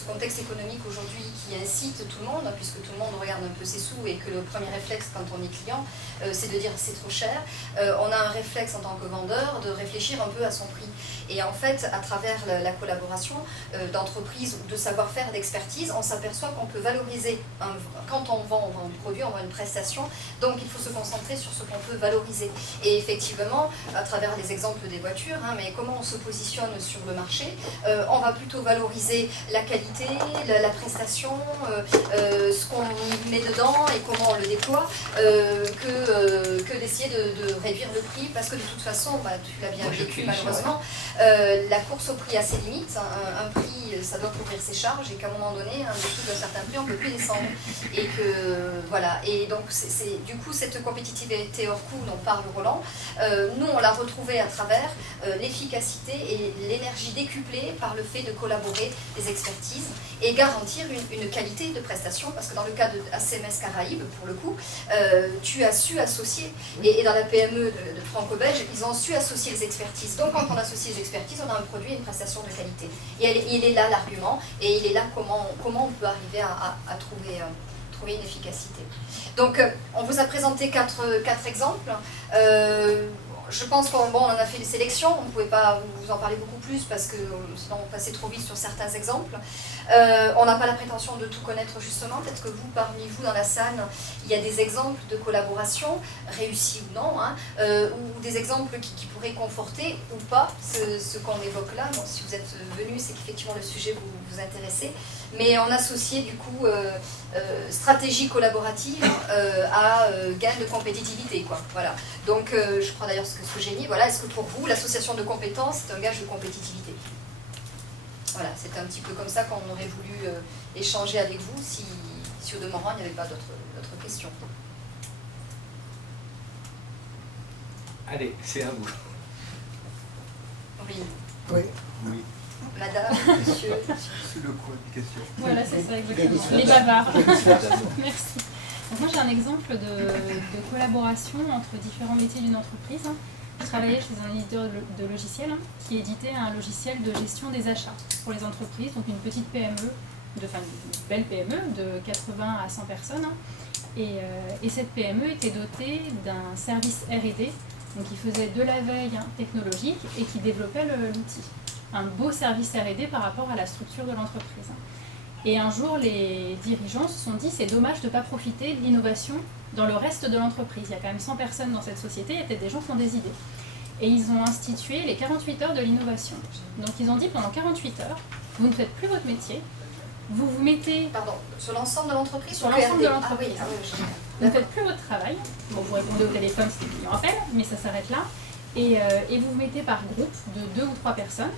contexte économique aujourd'hui qui incite tout le monde, puisque tout le monde regarde un peu ses sous et que le premier réflexe quand on est client, c'est de dire c'est trop cher, on a un réflexe en tant que vendeur de réfléchir un peu à son prix. Et en fait, à travers la collaboration d'entreprises, de savoir-faire, d'expertise, on s'aperçoit qu'on peut valoriser, quand on vend un produit, on vend une prestation, donc il faut se concentrer sur ce qu'on peut valoriser. Et effectivement, à travers les exemples des voitures, mais comment on se positionne sur le marché, on va plutôt valoriser la qualité, la prestation, ce qu'on met dedans et comment on le déploie, que d'essayer de réduire le prix, parce que de toute façon, tu l'as bien vécu malheureusement, la course au prix a ses limites, un prix ça doit couvrir ses charges et qu'à un moment donné, en dessous d'un certain prix, on ne peut plus descendre. Et que, voilà. Et donc, du coup, cette compétitivité hors coût dont parle Roland, nous, on l'a retrouvée à travers l'efficacité et l'énergie décuplée par le fait de collaborer des expertises et garantir une qualité de prestation, parce que dans le cas de ACMS Caraïbes, pour le coup, tu as su associer, et dans la PME de franco-belge, ils ont su associer les expertises. Donc quand on associe les expertises, on a un produit et une prestation de qualité. Et il est là l'argument, et il est là comment on peut arriver à trouver une efficacité. Donc on vous a présenté quatre exemples. Je pense qu'on en a fait les sélections, on ne pouvait pas vous en parler beaucoup plus parce que sinon on passait trop vite sur certains exemples. On n'a pas la prétention de tout connaître justement, peut-être que vous, parmi vous dans la salle, il y a des exemples de collaboration, réussis ou non, hein, ou des exemples qui pourraient conforter ou pas ce qu'on évoque là. Bon, si vous êtes venus, c'est qu'effectivement le sujet vous intéressait, mais on associait du coup stratégie collaborative à gain de compétitivité, quoi. Voilà. Donc je crois d'ailleurs ce que j'ai mis, voilà, est-ce que pour vous l'association de compétences est un gage de compétitivité? Voilà, c'est un petit peu comme ça qu'on aurait voulu échanger avec vous si au demeurant il n'y avait pas d'autres questions. Allez, c'est à vous. Oui. Oui. Oui. Madame, monsieur. C'est le coin des questions. Voilà, c'est ça, exactement. Les bavards. Merci. Donc moi, j'ai un exemple de collaboration entre différents métiers d'une entreprise. Je travaillais chez un éditeur de logiciels qui éditait un logiciel de gestion des achats pour les entreprises, donc une petite PME, une belle PME de 80 à 100 personnes. Et cette PME était dotée d'un service R&D, donc qui faisait de la veille technologique et qui développait l'outil. Un beau service R&D par rapport à la structure de l'entreprise. Et un jour, les dirigeants se sont dit c'est dommage de ne pas profiter de l'innovation dans le reste de l'entreprise. Il y a quand même 100 personnes dans cette société, il y a peut-être des gens qui ont des idées. Et ils ont institué les 48 heures de l'innovation. Donc ils ont dit pendant 48 heures, vous ne faites plus votre métier, vous vous mettez... Pardon, sur l'ensemble de l'entreprise? Sur l'ensemble de l'entreprise. Ah oui, vous ne faites plus votre travail. Bon, vous répondez au téléphone si les clients appellent, mais ça s'arrête là. Et vous vous mettez par groupe de 2 ou 3 personnes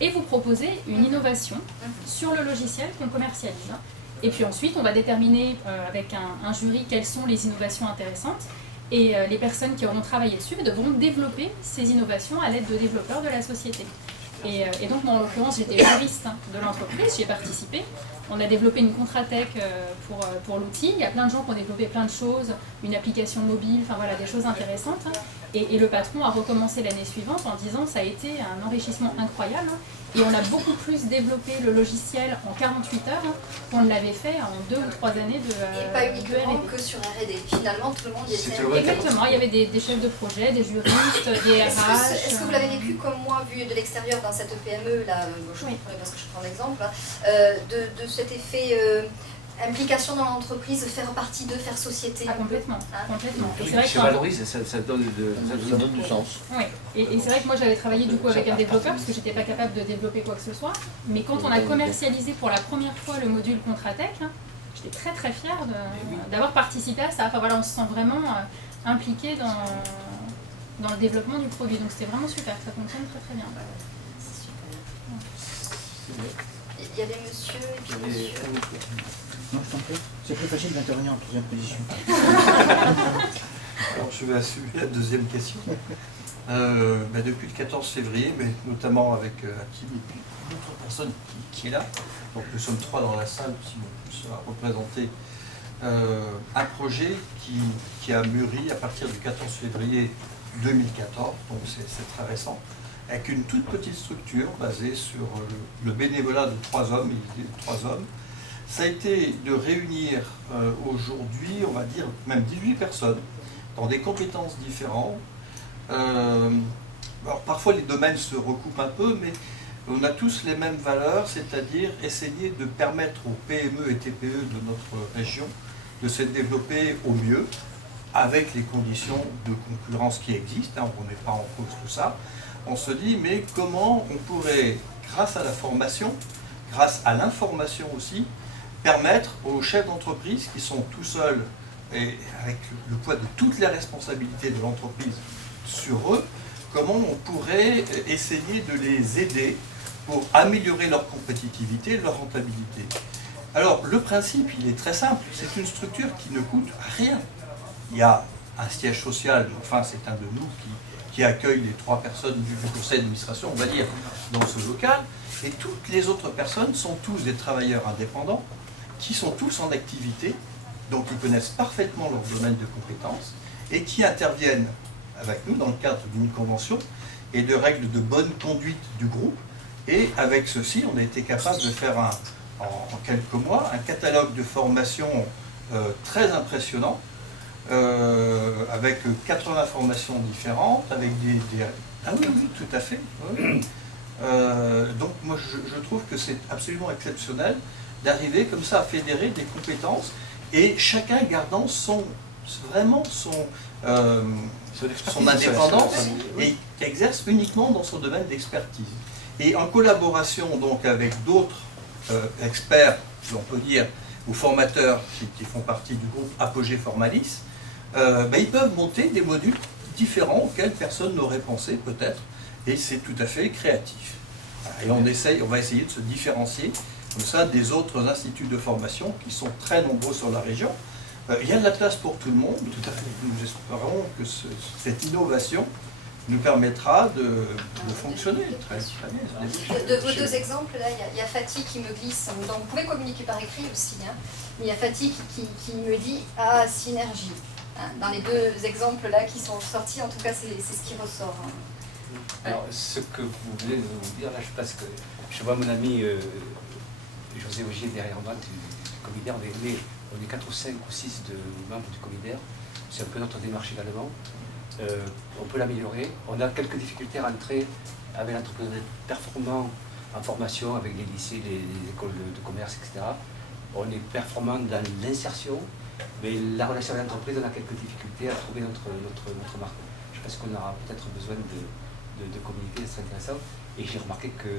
et vous proposez une innovation sur le logiciel qu'on commercialise. Et puis ensuite, on va déterminer avec un jury quelles sont les innovations intéressantes. Et les personnes qui auront travaillé dessus devront développer ces innovations à l'aide de développeurs de la société. Et donc, moi, en l'occurrence, j'étais juriste de l'entreprise, j'y ai participé. On a développé une Contratech pour l'outil. Il y a plein de gens qui ont développé plein de choses, une application mobile, enfin voilà, des choses intéressantes. Et le patron a recommencé l'année suivante en disant que ça a été un enrichissement incroyable. Et on a beaucoup plus développé le logiciel en 48 heures qu'on l'avait fait en 2 ou 3 années de Et pas uniquement que sur R&D. Finalement, tout le monde y était. Exactement, il y avait des chefs de projet, des juristes, des RH. Est-ce que vous l'avez vécu comme moi, vu de l'extérieur dans cette PME, là, je comprenais parce que je prends l'exemple, de cet effet implication dans l'entreprise, faire partie de, faire société? Ah, complètement, complètement. Et c'est vrai que ça valorise, ça donne du sens. Oui, et c'est vrai que moi j'avais travaillé du coup avec un développeur parce que j'étais pas capable de développer quoi que ce soit. Mais quand on a commercialisé pour la première fois le module Contratech, j'étais très très fière d'avoir participé à ça. Enfin voilà, on se sent vraiment impliqué dans le développement du produit. Donc c'était vraiment super, ça fonctionne très très bien. C'est super. Il y avait monsieur et puis monsieur. Non, je t'en prie. C'est plus facile d'intervenir en troisième position. Alors, je vais assumer la deuxième question. Depuis le 14 février, mais notamment avec Hakim et puis une autre personne qui est là, donc nous sommes 3 dans la salle, si on peut se représenter un projet qui a mûri à partir du 14 février 2014, donc c'est très récent, avec une toute petite structure basée sur le bénévolat de 3 hommes et l'idée de 3 hommes. Ça a été de réunir aujourd'hui, on va dire, même 18 personnes dans des compétences différentes. Alors parfois les domaines se recoupent un peu, mais on a tous les mêmes valeurs, c'est-à-dire essayer de permettre aux PME et TPE de notre région de se développer au mieux, avec les conditions de concurrence qui existent, on ne met pas en cause tout ça. On se dit, mais comment on pourrait, grâce à la formation, grâce à l'information aussi, permettre aux chefs d'entreprise qui sont tout seuls et avec le poids de toutes les responsabilités de l'entreprise sur eux, comment on pourrait essayer de les aider pour améliorer leur compétitivité et leur rentabilité. Alors, le principe, il est très simple. C'est une structure qui ne coûte rien. Il y a un siège social, enfin, c'est un de nous qui accueille les 3 personnes du conseil d'administration, on va dire, dans ce local. Et toutes les autres personnes sont tous des travailleurs indépendants, qui sont tous en activité, donc ils connaissent parfaitement leur domaine de compétences, et qui interviennent avec nous dans le cadre d'une convention et de règles de bonne conduite du groupe. Et avec ceci, on a été capable de faire en quelques mois un catalogue de formation très impressionnant, avec 80 formations différentes, avec des... Ah oui, oui, tout à fait. Oui. Donc moi je trouve que c'est absolument exceptionnel d'arriver comme ça à fédérer des compétences et chacun gardant vraiment son indépendance et exerce uniquement dans son domaine d'expertise. Et en collaboration donc avec d'autres experts, on peut dire, ou formateurs qui font partie du groupe Apogée Formalis, ils peuvent monter des modules différents auxquels personne n'aurait pensé peut-être, et c'est tout à fait créatif. Et on va essayer de se différencier comme ça des autres instituts de formation qui sont très nombreux sur la région. Il y a de la place pour tout le monde, tout à fait. Nous espérons que cette innovation nous permettra de fonctionner très bien. De vos 2 exemples, là, il y a Fatih qui me glisse, donc vous pouvez communiquer par écrit aussi, hein, mais il y a Fatih qui me dit « Ah, synergie ». Dans les 2 exemples là qui sont sortis, en tout cas, c'est ce qui ressort. Hein. Alors, ce que vous venez de nous dire, là, je pense que je vois mon ami José Augier derrière moi du Comidaire. On est 4 ou 5 ou 6 membres du Comidaire. C'est un peu notre démarche également. On peut l'améliorer. On a quelques difficultés à rentrer avec l'entreprise performant en formation avec les lycées, les écoles de commerce, etc. On est performant dans l'insertion, mais la relation avec l'entreprise, on a quelques difficultés à trouver notre marque. Je pense qu'on aura peut-être besoin de communiquer, c'est intéressant. Et j'ai remarqué que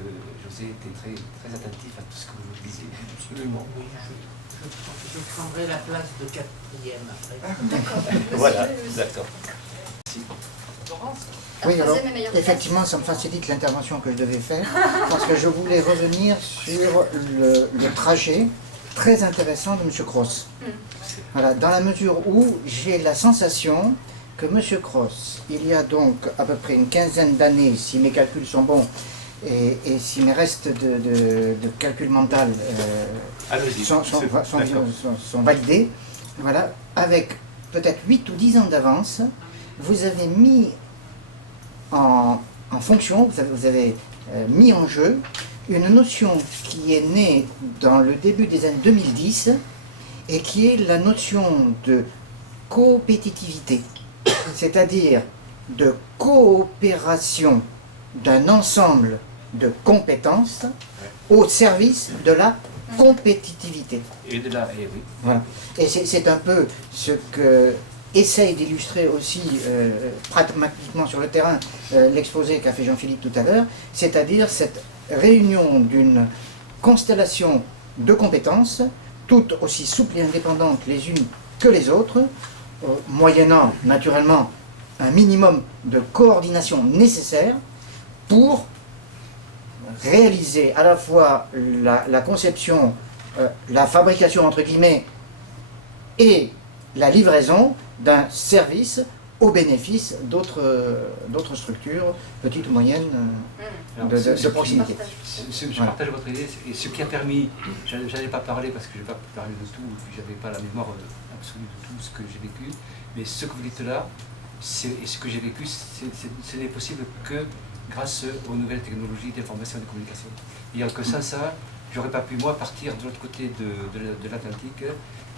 José était très, très attentif à tout ce que vous disiez. Absolument. Oui, je prendrai la place de 4e après. D'accord. Voilà, d'accord. Merci. Un Oui, alors, troisième et meilleure place. effectivement, ça me facilite l'intervention que je devais faire, parce que je voulais revenir sur le trajet très intéressant de M. Cross. Voilà, dans la mesure où j'ai la sensation que M. Cross, il y a donc à peu près une quinzaine d'années, si mes calculs sont bons, et si mes restes de calcul mental sont validés, voilà, avec peut-être 8 ou 10 ans d'avance, vous avez mis en fonction, vous avez mis en jeu une notion qui est née dans le début des années 2010 et qui est la notion de compétitivité, c'est-à-dire de coopération d'un ensemble de compétences au service de la compétitivité. Et de là, et oui. Voilà. Et c'est un peu ce que essaye d'illustrer aussi pragmatiquement sur le terrain l'exposé qu'a fait Jean-Philippe tout à l'heure, c'est-à-dire cette réunion d'une constellation de compétences, toutes aussi souples et indépendantes les unes que les autres, moyennant naturellement un minimum de coordination nécessaire pour réaliser à la fois la conception, la fabrication entre guillemets et la livraison d'un service au bénéfice d'autres structures, petites ou moyennes, de proximité. Je partage votre idée, et ce qui a permis, je n'en ai pas parlé parce que je n'ai pas parlé de tout, je n'avais pas la mémoire absolue de tout ce que j'ai vécu, mais ce que vous dites là, et ce que j'ai vécu, ce n'est possible que grâce aux nouvelles technologies d'information et de communication. Et que sans ça, je n'aurais pas pu, moi, partir de l'autre côté de l'Atlantique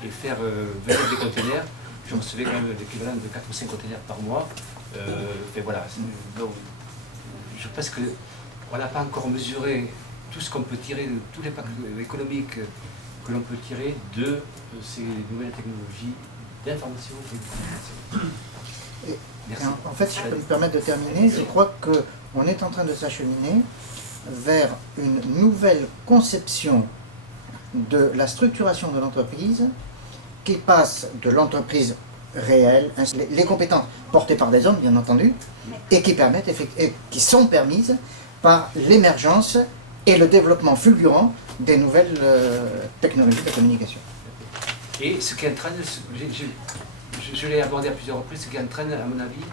et faire venir des conteneurs. Je recevais quand même l'équivalent de 4 ou 5 conteneurs par mois. Et voilà. Donc, je pense qu'on n'a pas encore mesuré tout ce qu'on peut tirer, de tous les packs économiques que l'on peut tirer de ces nouvelles technologies d'information et de communication. Merci. En fait, si je peux me permettre de terminer, je crois qu'on est en train de s'acheminer vers une nouvelle conception de la structuration de l'entreprise qui passe de l'entreprise réelle, les compétences portées par des hommes bien entendu, et qui permettent et qui sont permises par l'émergence et le développement fulgurant des nouvelles technologies de communication. Et ce qui entraîne, je l'ai abordé à plusieurs reprises, ce qui entraîne, à mon avis,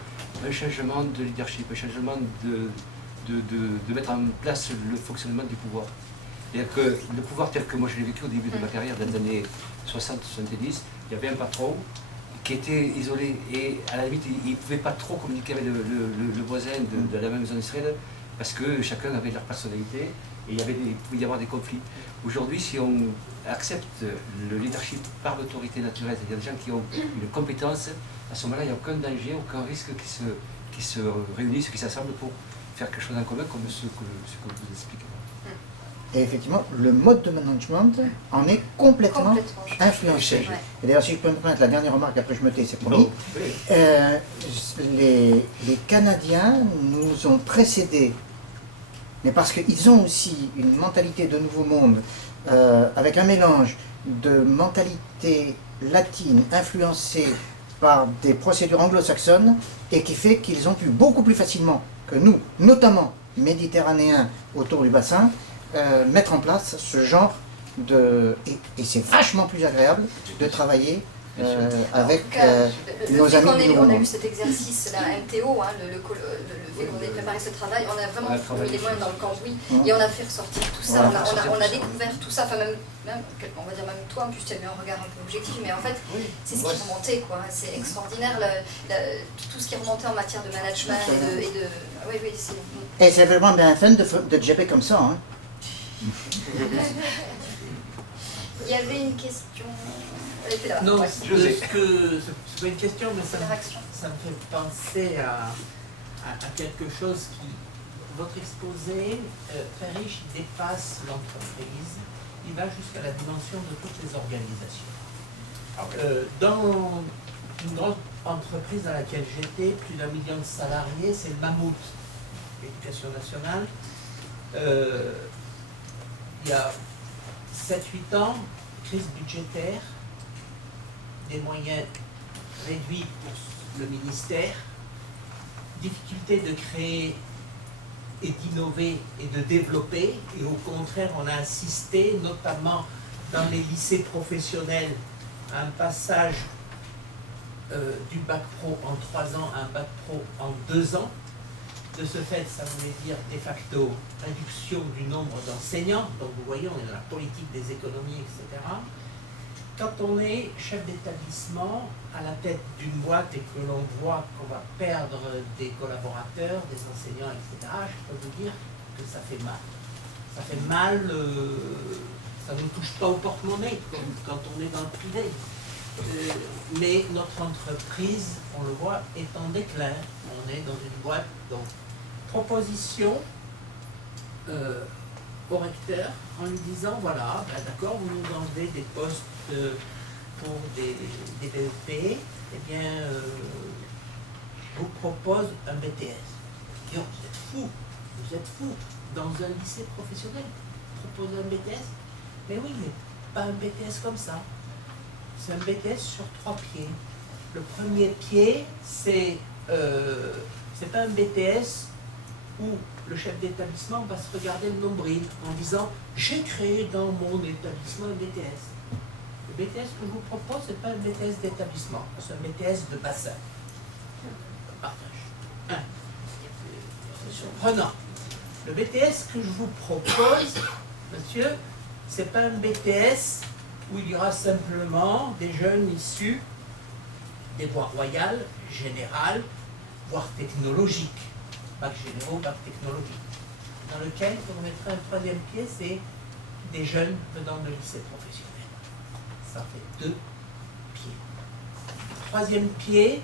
un changement de leadership, un changement de mettre en place le fonctionnement du pouvoir. C'est-à-dire que le pouvoir tel que moi je l'ai vécu au début de ma carrière, dans les années 60-70, il y avait un patron qui était isolé et à la limite il ne pouvait pas trop communiquer avec le voisin de la même maison industrielle parce que chacun avait leur personnalité et il pouvait y avoir des conflits. Aujourd'hui, si on accepte le leadership par l'autorité naturelle, c'est-à-dire des gens qui ont une compétence, à ce moment-là, il n'y a aucun danger, aucun risque qui se réunissent, qui s'assemblent pour faire quelque chose en commun comme ce que vous expliquez. Et effectivement, le mode de management en est complètement influencé. Ouais. Et d'ailleurs, si je peux me permettre la dernière remarque, après je me tais, c'est promis. Oui. Les Canadiens nous ont précédés, mais parce qu'ils ont aussi une mentalité de nouveau monde, avec un mélange de mentalité latine influencée par des procédures anglo-saxonnes, et qui fait qu'ils ont pu beaucoup plus facilement que nous, notamment méditerranéens autour du bassin, mettre en place ce genre de... Et c'est vachement plus agréable de travailler avec nos amis du On a monde. eu cet exercice, la MTO, hein, le fait qu'on ait préparé ce travail, on a vraiment mis les moyens dans le cambouis et on a fait ressortir tout ça, on a découvert tout ça, enfin même, on va dire même toi, en plus tu as eu un regard un peu objectif, mais en fait c'est ce qui remontait, quoi. C'est extraordinaire tout ce qui remontait en matière de management et de... Oui, c'est... Et c'est vraiment bien fun de jabber comme ça. Hein. Il y avait une question... Elle était là. Non, Ouais. c'est pas une question, mais ça me fait penser à quelque chose qui... Votre exposé, très riche, il dépasse l'entreprise, il va jusqu'à la dimension de toutes les organisations. Dans une grande entreprise dans laquelle j'étais, plus d'1 million de salariés, c'est le mammouth, l'éducation nationale. Il y a 7-8 ans, crise budgétaire, des moyens réduits pour le ministère, difficulté de créer et d'innover et de développer, et au contraire on a assisté, notamment dans les lycées professionnels, à un passage du bac pro en 3 ans à un bac pro en 2 ans. De ce fait, ça voulait dire de facto réduction du nombre d'enseignants. Donc vous voyez, on est dans la politique des économies, etc. Quand on est chef d'établissement à la tête d'une boîte et que l'on voit qu'on va perdre des collaborateurs, des enseignants, etc., je peux vous dire que ça fait mal. Ça fait mal, ça ne touche pas au porte-monnaie comme quand on est dans le privé. Mais notre entreprise, on le voit, est en déclin. On est dans une boîte, donc proposition au recteur en lui disant voilà, ben d'accord, vous nous enlevez des postes pour des BEP, eh bien, je vous propose un BTS. Et on, vous êtes fous, dans un lycée professionnel, proposer un BTS? Mais oui, mais pas un BTS comme ça. C'est un BTS sur 3 pieds. Le premier pied, c'est pas un BTS où le chef d'établissement va se regarder le nombril en disant « j'ai créé dans mon établissement un BTS ». Le BTS que je vous propose, ce n'est pas un BTS d'établissement, c'est un BTS de bassin. Partage. C'est surprenant. Le BTS que je vous propose, monsieur, ce n'est pas un BTS où il y aura simplement des jeunes issus des voies royales, générales, voire technologiques. Bac généraux, bac technologique. Dans lequel on mettrait un 3e pied, c'est des jeunes venant de lycée professionnel. Ça fait 2 pieds. 3e pied,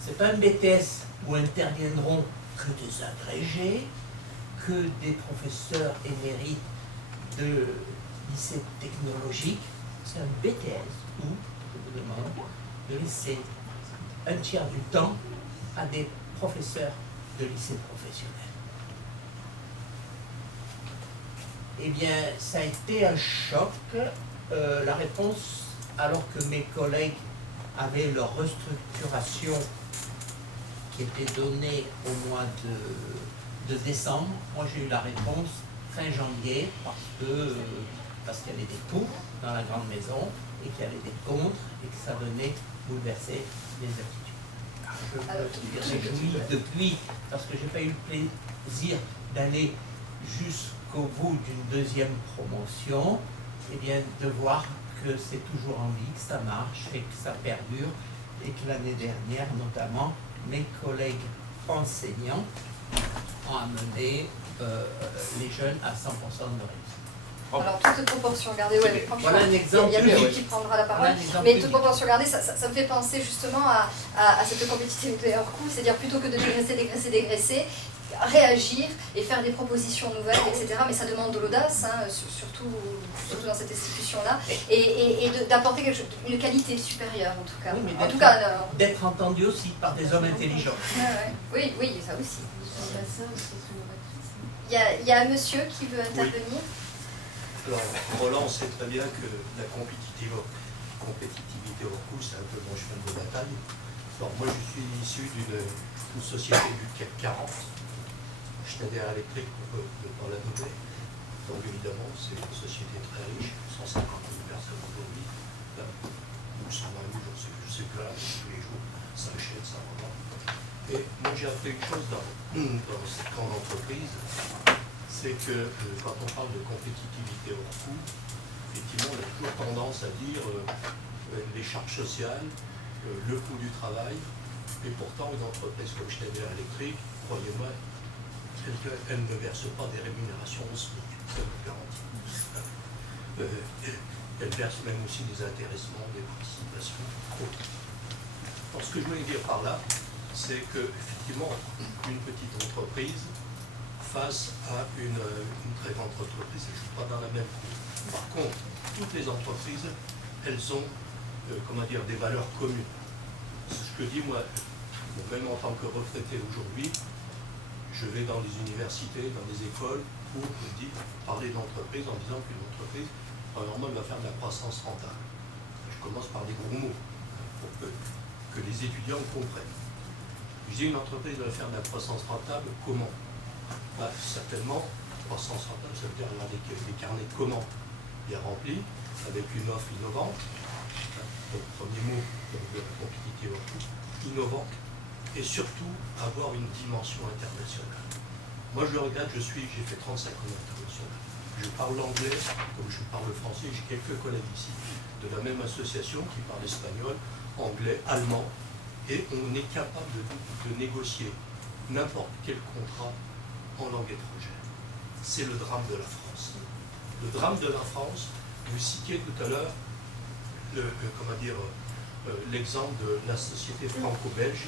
c'est pas un BTS où interviendront que des agrégés, que des professeurs émérites de lycée technologique. C'est un BTS où, je vous demande, de laisser un tiers du temps à des professeurs de lycée professionnel. Eh bien, ça a été un choc. La réponse, alors que mes collègues avaient leur restructuration qui était donnée au mois de décembre, moi j'ai eu la réponse fin janvier parce qu'il y avait des pour dans la grande maison et qu'il y avait des contre et que ça venait bouleverser les attitudes. Je me réjouis depuis, parce que je n'ai pas eu le plaisir d'aller jusqu'au bout d'une deuxième promotion, et bien de voir que c'est toujours en vie, que ça marche et que ça perdure, et que l'année dernière, notamment, mes collègues enseignants ont amené les jeunes à 100% de réussite. Alors, toute proportion gardée, ouais, mais franchement, Voilà un exemple. il y a qui prendra la parole. Voilà Mais toute proportion gardée, ça me fait penser justement à cette compétitivité hors coût, c'est-à-dire plutôt que de dégraisser, réagir et faire des propositions nouvelles, etc. Mais ça demande de l'audace, hein, surtout dans cette institution-là, et d'apporter une qualité supérieure en tout cas. Oui, mais en tout cas, d'être entendu aussi par des hommes intelligents. Oui, ça aussi. Il y a un monsieur qui veut intervenir. Alors, Roland sait très bien que la compétitivité hors coût, c'est un peu mon chemin de bataille. Alors, moi, je suis issu d'une société du CAC 40. Schneider Electric, on peut pas la nommer. Donc, évidemment, c'est une société très riche, 150 000 personnes aujourd'hui, ou 120 000, je sais pas, tous les jours, ça achète, ça revend. Et moi, j'ai appris une chose dans cette grande entreprise, c'est que quand on parle de compétitivité hors coût, effectivement, on a toujours tendance à dire les charges sociales, le coût du travail, et pourtant une entreprise comme Schneider Electric, croyez-moi, elle ne verse pas des rémunérations au SMIC, ça vous garantit. Elle verse même aussi des intéressements, des participations, autres. Alors, ce que je voulais dire par là, c'est que effectivement, une petite entreprise face à une très grande entreprise, elle ne joue pas dans la même cour. Par contre, toutes les entreprises, elles ont des valeurs communes. C'est ce que dis moi, même en tant que retraité aujourd'hui, je vais dans des universités, dans des écoles où on dit parler d'entreprise en disant qu'une entreprise, normalement, elle va faire de la croissance rentable. Je commence par des gros mots pour que les étudiants comprennent. Je dis une entreprise va faire de la croissance rentable, comment? Certainement, croissance rentable, ça veut dire avoir des carnets de commandes bien remplis, avec une offre innovante. Donc, premier mot de la compétitivité hors coût, innovante, et surtout avoir une dimension internationale. Moi, je le regarde, j'ai fait 35 ans d'international. Je parle l'anglais comme je parle le français. J'ai quelques collègues ici de la même association qui parlent espagnol, anglais, allemand, et on est capable de négocier n'importe quel contrat en langue étrangère. C'est le drame de la France. Le drame de la France, vous citiez tout à l'heure l'exemple de la société franco-belge,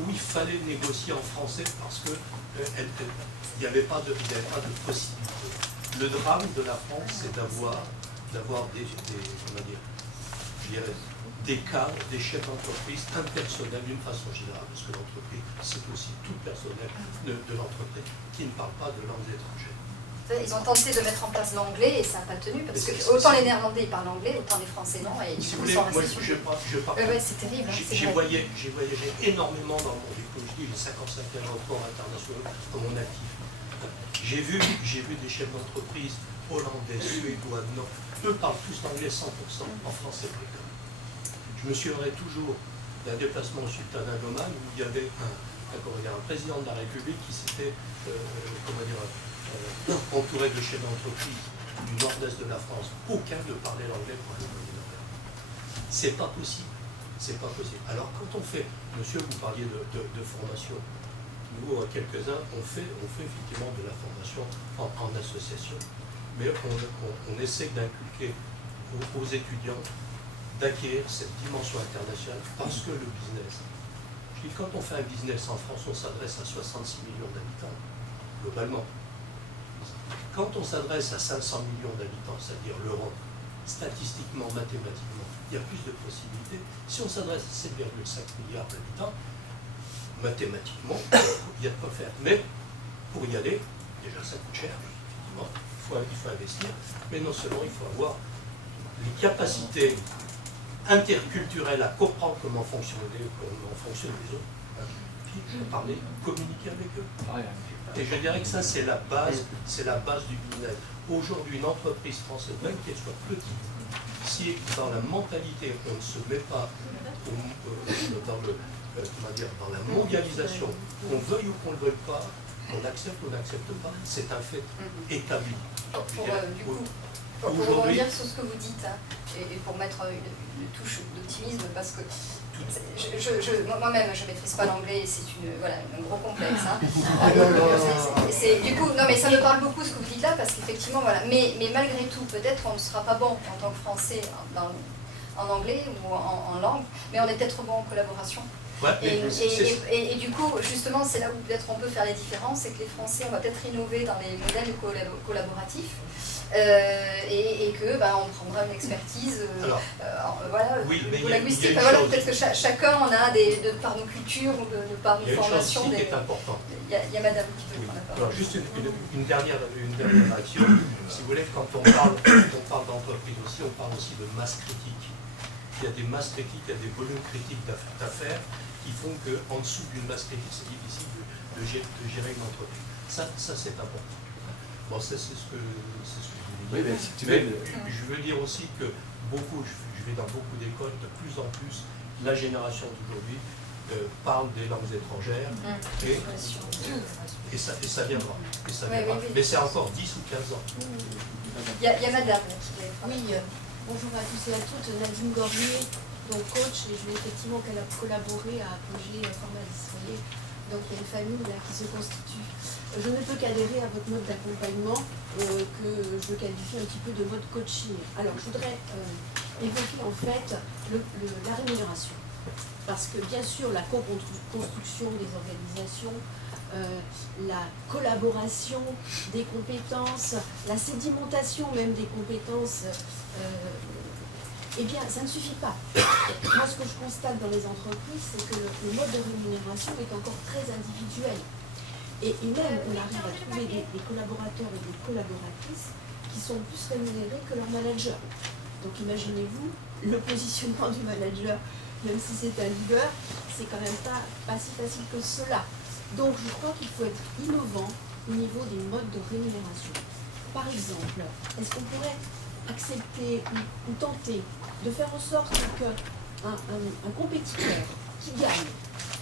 où il fallait négocier en français parce que il n'y avait pas de possibilité. Le drame de la France, c'est d'avoir des cadres, des chefs d'entreprise impersonnels d'une façon générale, parce que l'entreprise, c'est aussi tout le personnel de l'entreprise qui ne parle pas de langues étrangères. Ils ont tenté de mettre en place l'anglais et ça n'a pas tenu, parce que autant les Néerlandais ils parlent anglais, autant les Français non, et Si du vous coup voulez, ils sont moi restés sur c'est terrible. j'ai voyagé énormément dans le monde, et comme je dis, j'ai 55 aéroports internationaux à mon actif. J'ai vu des chefs d'entreprise hollandais, suédois, non, eux parlent tous l'anglais 100%, en français précoce. Je me souviendrai toujours d'un déplacement au Sultanat d'Oman où il y avait un président de la République qui s'était entouré de chefs d'entreprise du nord-est de la France. Aucun ne parlait l'anglais pour aller au Moyen-Orient. C'est pas possible. C'est pas possible. Alors quand on fait, monsieur, vous parliez de formation, nous, quelques-uns, on fait effectivement de la formation en association, mais on essaie d'inculquer aux étudiants d'acquérir cette dimension internationale parce que le business, je dis quand on fait un business en France, on s'adresse à 66 millions d'habitants, globalement. Quand on s'adresse à 500 millions d'habitants, c'est-à-dire l'Europe, statistiquement, mathématiquement, il y a plus de possibilités. Si on s'adresse à 7,5 milliards d'habitants, mathématiquement, il y a de quoi faire. Mais pour y aller, déjà ça coûte cher, effectivement, il faut investir, mais non seulement il faut avoir les capacités interculturelles à comprendre comment fonctionnent les autres, pied, parler, communiquer avec eux. Pareil. Et je dirais que ça, c'est la base du business. Aujourd'hui, une entreprise française, même qu'elle soit petite, si dans la mentalité, on ne se met pas dans la mondialisation, qu'on veuille ou qu'on ne le veuille pas, qu'on accepte ou n'accepte pas, c'est un fait établi. Pour rebondir sur ce que vous dites, hein, et pour mettre une touche d'optimisme, parce que moi-même, je ne maîtrise pas l'anglais, et c'est un gros complexe. Hein. Du coup, non mais ça me parle beaucoup ce que vous dites là, parce qu'effectivement, voilà. Mais malgré tout, peut-être on ne sera pas bon en tant que Français en anglais ou en langue, mais on est peut-être bon en collaboration. Ouais, et du coup, justement, c'est là où peut-être on peut faire les différences, c'est que les Français, on va peut-être innover dans les modèles collaboratifs. Et que on prendra une expertise linguistique. Peut-être que chacun en a de par nos cultures ou de par nos formations. Il y a une chose aussi qui est importante. Il y a madame qui peut prendre la parole. Alors, juste une dernière réaction. Si vous voulez, quand on parle d'entreprise aussi, on parle aussi de masse critique. Il y a des masses critiques, il y a des volumes critiques d'affaires qui font qu'en dessous d'une masse critique, c'est difficile de gérer une entreprise. Ça c'est important. Bon, c'est ce que je veux dire. Oui, je veux dire aussi que je vais dans beaucoup d'écoles, de plus en plus, la génération d'aujourd'hui parle des langues étrangères et ça viendra. Mais c'est encore 10 ou 15 ans. Il y a madame qui est... Oui, bonjour à tous et à toutes, Nadine Gormier, donc coach, et je vais effectivement collaborer à Apogée Formalis. Vous voyez, donc il y a une famille là qui se constitue. Je ne peux qu'adhérer à votre mode d'accompagnement que je qualifie un petit peu de mode coaching. Alors je voudrais évoquer en fait la rémunération. Parce que bien sûr la co-construction des organisations, la collaboration des compétences, la sédimentation même des compétences, eh bien ça ne suffit pas. Moi ce que je constate dans les entreprises, c'est que le mode de rémunération est encore très individuel. Et même on arrive à trouver des collaborateurs et des collaboratrices qui sont plus rémunérés que leurs managers. Donc imaginez-vous le positionnement du manager, même si c'est un leader, c'est quand même pas si facile que cela. Donc je crois qu'il faut être innovant au niveau des modes de rémunération. Par exemple, est-ce qu'on pourrait accepter ou tenter de faire en sorte qu'un compétiteur qui gagne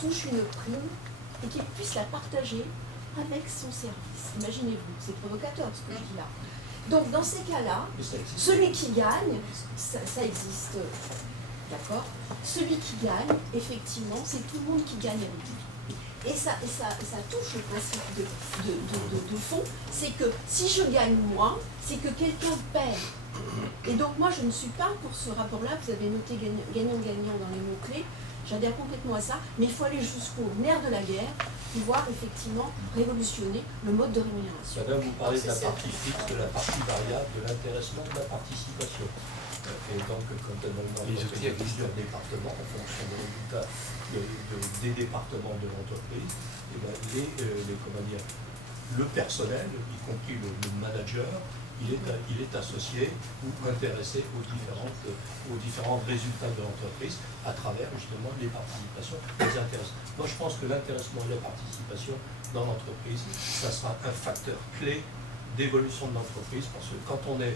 touche une prime et qu'il puisse la partager avec son service. Imaginez-vous, c'est provocateur ce que je dis là. Donc dans ces cas-là, celui qui gagne, ça existe, d'accord? Celui qui gagne, effectivement, c'est tout le monde qui gagne avec lui. Et ça touche le principe de fond, c'est que si je gagne moi, c'est que quelqu'un perd. Et donc moi je ne suis pas pour ce rapport-là, vous avez noté gagnant-gagnant dans les mots-clés, j'adhère complètement à ça, mais il faut aller jusqu'au nerf de la guerre, pouvoir effectivement révolutionner le mode de rémunération. Madame, vous parlez de la partie fixe, de la partie variable, de l'intéressement, de la participation. Et donc, quand on a plusieurs départements, en fonction des résultats des départements de l'entreprise, le personnel, y compris le manager, il est associé ou intéressé aux différents résultats de l'entreprise à travers justement les participations, les intéressements. Moi je pense que l'intéressement et la participation dans l'entreprise, ça sera un facteur clé d'évolution de l'entreprise, parce que quand on est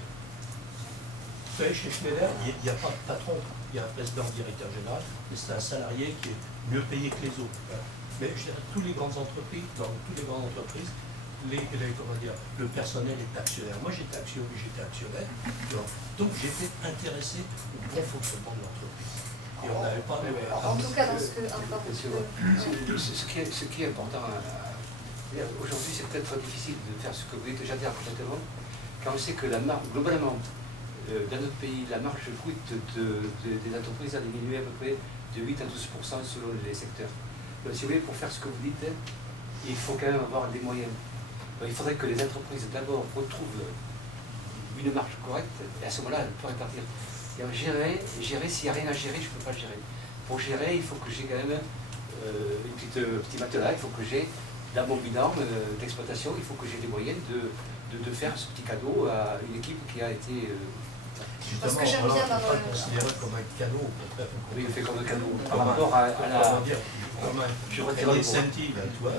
fait chez Schneider, il n'y a pas de patron, il y a un président directeur général, mais c'est un salarié qui est mieux payé que les autres. Mais je dirais, dans toutes les grandes entreprises, le personnel est actionnaire. Moi j'étais actionnaire, donc j'étais intéressé au bon fonctionnement de l'entreprise. Et on n'avait pas en tout cas dans ce que... Ce qui est important, aujourd'hui c'est peut-être difficile de faire ce que vous dites, j'adhère complètement, car on sait que la marge, globalement, dans notre pays, la marge brute des entreprises a diminué à peu près de 8 à 12% selon les secteurs. Donc, si vous voulez, pour faire ce que vous dites, il faut quand même avoir des moyens. Donc, il faudrait que les entreprises d'abord retrouvent une marge correcte, et à ce moment-là, elles peuvent répartir. Et gérer, s'il n'y a rien à gérer, je ne peux pas gérer. Pour gérer, il faut que j'ai quand même un petit matelas, il faut que j'ai dans mon bilan d'exploitation, il faut que j'ai des moyens de faire ce petit cadeau à une équipe qui a été... Parce que j'aime bien dans le... considéré comme un cadeau, oui, il fait comme un cadeau par rapport à la... Comme Je un retire le incentive, tu vois.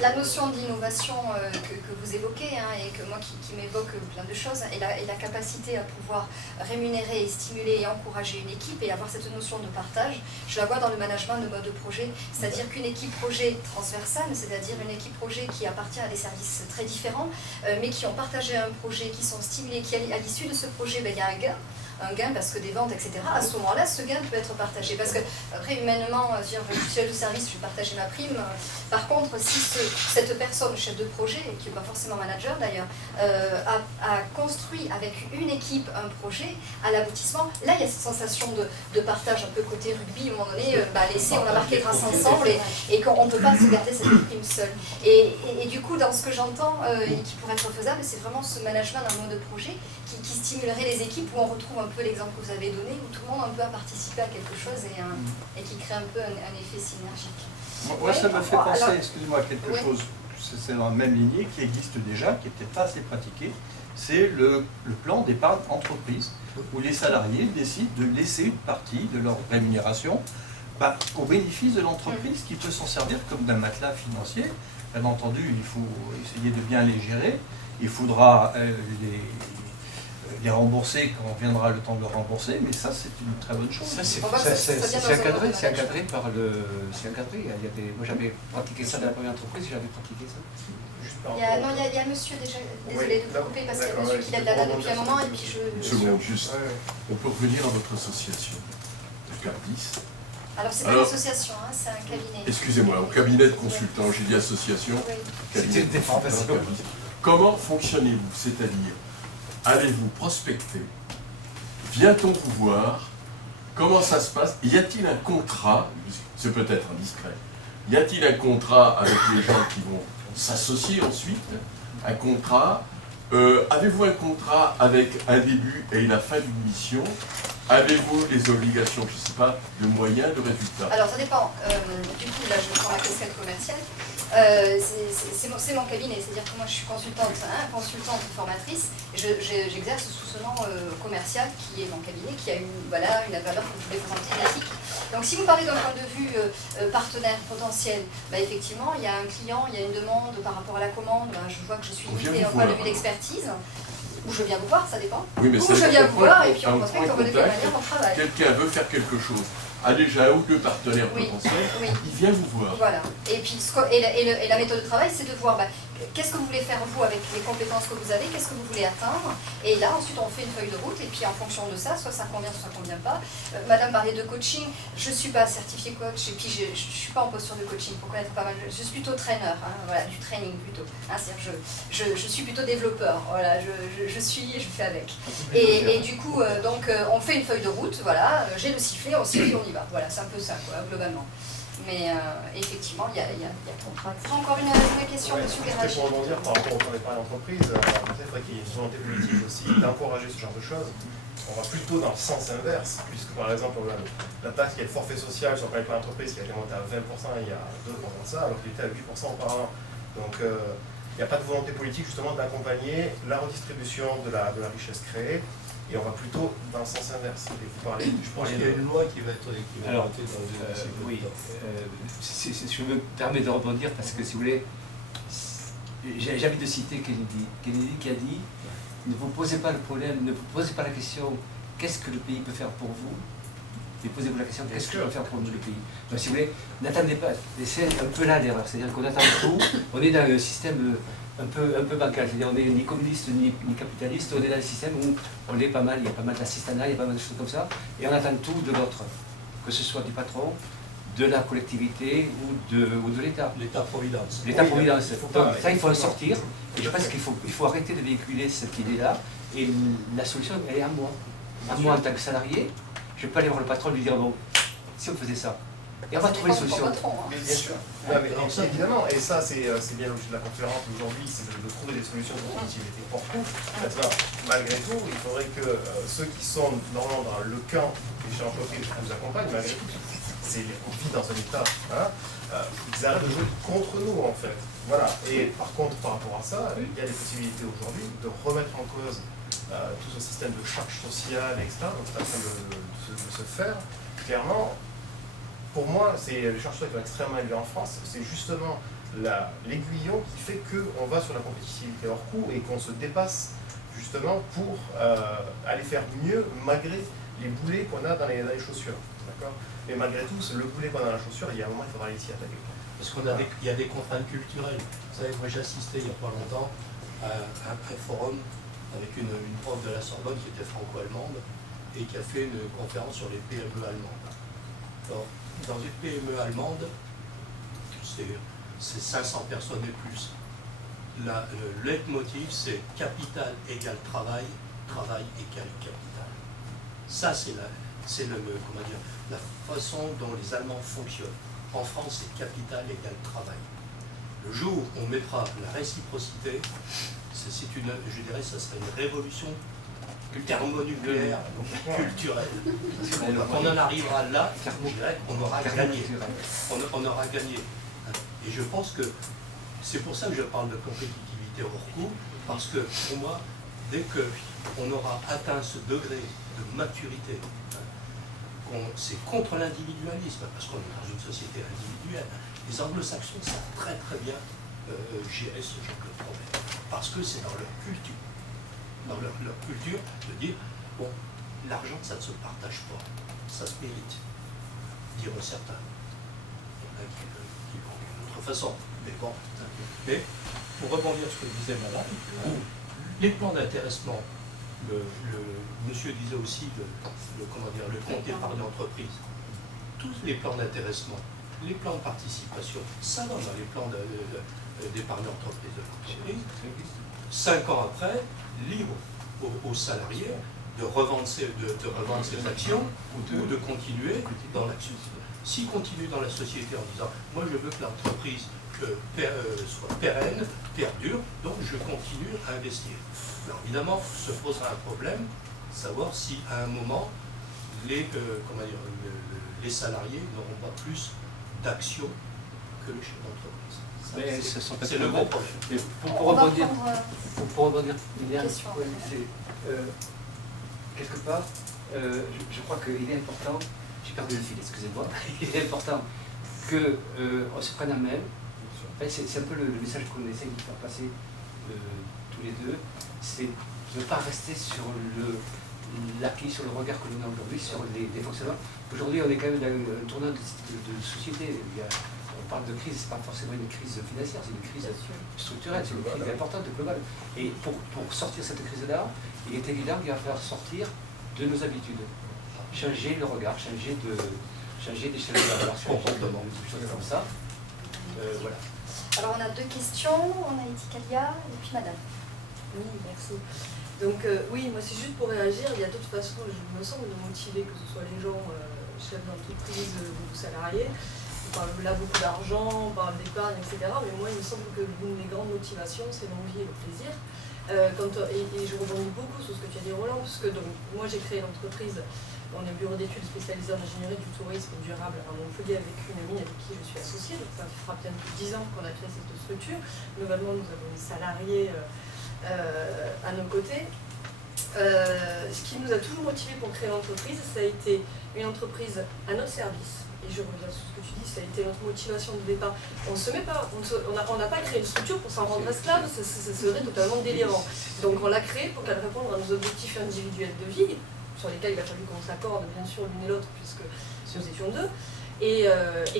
La notion d'innovation que vous évoquez, hein, et que moi qui m'évoque plein de choses, et la capacité à pouvoir rémunérer et stimuler et encourager une équipe et avoir cette notion de partage, je la vois dans le management de mode projet, c'est-à-dire qu'une équipe projet transversale, c'est-à-dire une équipe projet qui appartient à des services très différents, mais qui ont partagé un projet, qui sont stimulés, qui à l'issue de ce projet, il y a un gain parce que des ventes, etc. À ce moment-là, ce gain peut être partagé. Parce que, après, humainement, je suis chef de service, je vais partager ma prime. Par contre, si cette personne, chef de projet, qui n'est pas forcément manager d'ailleurs, a construit avec une équipe un projet, à l'aboutissement, là, il y a cette sensation de partage, un peu côté rugby, à un moment donné, l'essai, on a marqué grâce ensemble, et qu'on ne peut pas se garder cette prime seule. Et du coup, dans ce que j'entends, et qui pourrait être faisable, c'est vraiment ce management d'un mode de projet qui stimulerait les équipes, où on retrouve un peu l'exemple que vous avez donné, où tout le monde un peu a participé à quelque chose et qui crée un peu un effet synergique. Moi, ça me fait penser, Alors, excusez-moi, à quelque oui. chose, c'est dans la même lignée, qui existe déjà, qui n'était pas assez pratiqué, c'est le plan d'épargne entreprise, où les salariés décident de laisser une partie de leur rémunération au bénéfice de l'entreprise, qui peut s'en servir comme d'un matelas financier. Bien entendu, il faut essayer de bien les gérer, il faudra les rembourser quand viendra le temps de le rembourser, mais ça c'est une très bonne chose. Ça, c'est On voit que ça vient dans un c'est autre encadré par le. C'est encadré. Moi j'avais pratiqué ça dans la première entreprise, j'avais pratiqué ça. Il y a un monsieur déjà, désolé de vous couper, parce qu'il y a un monsieur qui lève la main depuis un moment, et puis Une seconde, juste. On peut revenir à votre association de Cardis. Alors, c'est pas une association, hein, c'est un cabinet. Excusez-moi, au cabinet de consultants, j'ai dit association. Oui. Cabinet de consultants Cardis. Comment fonctionnez-vous? C'est-à-dire, allez-vous prospecter? Vient-on vous voir? Comment ça se passe? Y a-t-il un contrat? C'est peut-être indiscret. Y a-t-il un contrat avec les gens qui vont s'associer ensuite? Un contrat? Avez-vous un contrat avec un début et la fin d'une mission? Avez-vous les obligations, je ne sais pas, de moyens, de résultats? Alors, ça dépend. Du coup, là, je prends la casquette commerciale. C'est mon cabinet, c'est-à-dire que moi, je suis consultante formatrice. J'exerce sous ce nom commercial qui est mon cabinet, qui a une valeur que je voulais présenter, une éthique. Donc, si vous parlez d'un point de vue partenaire potentiel, effectivement, il y a un client, il y a une demande par rapport à la commande. Je vois que je suis limitée d'un point de vue d'expertise. Ou je viens vous voir, ça dépend. Oui, mais ou je viens vous voir et puis on prospecte, on va de quelle contact, manière on travaille. quelqu'un veut faire quelque chose, a déjà un ou deux partenaires Oui, potentiels, oui. il vient vous voir. Voilà. Et puis la méthode de travail, c'est de voir qu'est-ce que vous voulez faire vous avec les compétences que vous avez, qu'est-ce que vous voulez atteindre. Et là, ensuite, on fait une feuille de route. Et puis en fonction de ça, soit ça convient, soit ça ne convient pas. Madame parlait de coaching. Je ne suis pas certifiée coach. Et puis je ne suis pas en posture de coaching pour connaître pas mal. Je suis plutôt traîneur, voilà, du training plutôt. C'est-à-dire je suis plutôt développeur. Voilà, je suis et je fais avec. Et du coup, on fait une feuille de route. Voilà, j'ai le sifflet, on siffle, on y va. Voilà, c'est un peu ça, quoi, globalement. Mais effectivement, il y a contrat. Encore une question, monsieur Guérage. Pour rebondir par rapport au plan d'épargne entreprise, c'est vrai qu'il y a une volonté politique aussi d'encourager ce genre de choses. On va plutôt dans le sens inverse, puisque par exemple, la taxe qui est le forfait social sur le plan d'épargne entreprise qui a été monté à 20% il y a 2 ans de ça, alors qu'il était à 8% auparavant. Donc il n'y a pas de volonté politique justement d'accompagner la redistribution de la richesse créée. Et on va plutôt dans le sens inverse. Et vous parlez, Je pense qu'il y a une loi qui va être votée dans le Oui, je me permets de rebondir parce que si vous voulez, j'ai envie de citer Kennedy. Kennedy qui a dit ne vous posez pas le problème, ne vous posez pas la question qu'est-ce que le pays peut faire pour vous, mais posez-vous la question qu'est-ce que peut faire pour nous le pays. Donc si vous voulez, n'attendez pas, et c'est un peu là l'erreur, c'est-à-dire qu'on attend tout, on est dans un système un peu bancal, c'est-à-dire on n'est ni communiste ni capitaliste, on est dans un système où on est pas mal, il y a pas mal d'assistanat, il y a pas mal de choses comme ça, et on attend tout de l'autre, que ce soit du patron, de la collectivité ou de l'État. L'État-providence. L'État-providence. Donc ça, il faut en Oui. sortir, et je pense qu'il faut arrêter de véhiculer cette idée-là, et la solution, elle est à moi. À moi en tant que salarié, je peux aller voir le patron et lui dire, bon, si on faisait ça, et on va trouver une solution. bien sûr. Évidemment, et ça c'est bien l'objet de la conférence aujourd'hui, c'est de trouver des solutions de productivité pour tout. Maintenant, malgré tout, il faudrait que ceux qui sont normalement dans le camp des chefs d'entreprise qui nous accompagnent, malgré tout, on vit dans un état, ils arrêtent de jouer contre nous en fait. Voilà. Et par contre, par rapport à ça, il y a des possibilités aujourd'hui de remettre en cause tout ce système de charge sociale, etc. Donc c'est en train de se faire. Clairement, pour moi, c'est les charges sociales qui sont extrêmement élevées en France, c'est justement l'aiguillon qui fait qu'on va sur la compétitivité hors coût et qu'on se dépasse justement pour aller faire mieux malgré les boulets qu'on a dans les chaussures. Mais malgré tout, le boulet qu'on a dans la chaussure, il y a un moment, il faudra aller s'y attaquer. Parce qu'il y a des contraintes culturelles. Vous savez, moi j'ai assisté il n'y a pas longtemps à un forum avec une prof de la Sorbonne qui était franco-allemande et qui a fait une conférence sur les PME allemandes. Alors, dans une PME allemande, c'est 500 personnes et plus. Le leitmotiv, c'est capital égale travail, travail égale capital. Ça, c'est la façon dont les Allemands fonctionnent. En France, c'est capital égale travail. Le jour où on mettra la réciprocité, je dirais que ça serait une révolution thermonucléaire, culturelle. Quand on en arrivera là, je dirais qu'on aura gagné. On aura gagné. Et je pense que c'est pour ça que je parle de compétitivité hors coût, parce que pour moi, dès qu'on aura atteint ce degré de maturité, c'est contre l'individualisme, parce qu'on est dans une société individuelle. Les anglo-saxons savent très très bien gérer ce genre de problème, parce que c'est dans leur culture. Dans leur culture de dire, bon, l'argent ça ne se partage pas, ça se mérite, diront certains. Il y en a qui l'ont d'une autre façon, mais bon. Mais pour rebondir sur ce que disait madame, les plans d'intéressement, monsieur disait aussi le compte épargne entreprise. Tous les plans d'intéressement, les plans de participation, ça va dans les plans d'épargne entreprise de l'entreprise. 5 ans après, libre aux salariés de revendre ses actions ou de continuer dans l'action. S'ils continuent dans la société en disant « moi je veux que l'entreprise soit pérenne, perdure, donc je continue à investir ». Alors évidemment, se posera un problème, savoir si à un moment, les salariés n'auront pas plus d'actions que les chefs d'entreprise. C'est le gros problème. Pour rebondir, quelque part, je crois qu'il est important, j'ai perdu le fil, excusez-moi, il est important qu'on se prenne en main. En fait, c'est un peu le message qu'on essaie de faire passer tous les deux, c'est de ne pas rester sur l'acquis, sur le regard que l'on a aujourd'hui, sur les fonctionnements. Aujourd'hui, on est quand même dans un tournant de société. On parle de crise, ce n'est pas forcément une crise financière, c'est une crise structurelle, c'est une crise importante, globale. Et pour sortir de cette crise-là, il est évident qu'il va falloir sortir de nos habitudes, changer le regard, changer d'échelle de la relation, des choses comme ça. Voilà. Alors on a 2 questions, on a Etikalia et puis madame. Oui, merci. Donc oui, moi c'est juste pour réagir, il y a d'autres façons, je me semble, de motiver, que ce soit les gens, chefs d'entreprise ou salariés. On parle là beaucoup d'argent, on parle d'épargne, etc. Mais moi il me semble que l'une des grandes motivations, c'est l'envie et le plaisir. Et je rebondis beaucoup sur ce que tu as dit Roland, parce que donc, moi j'ai créé l'entreprise, on est bureau d'études spécialisé en ingénierie du tourisme durable à Montpellier avec une amie avec qui je suis associée, donc ça fera bientôt 10 ans qu'on a créé cette structure. Globalement nous avons des salariés à nos côtés. Ce qui nous a toujours motivés pour créer l'entreprise, ça a été une entreprise à notre service. Et je reviens sur ce que tu dis, ça a été notre motivation de départ. On n'a pas créé une structure pour s'en rendre esclave, ça serait totalement délirant. Donc on l'a créée pour qu'elle réponde à nos objectifs individuels de vie, sur lesquels il a fallu qu'on s'accorde bien sûr l'une et l'autre, puisque nous étions 2, et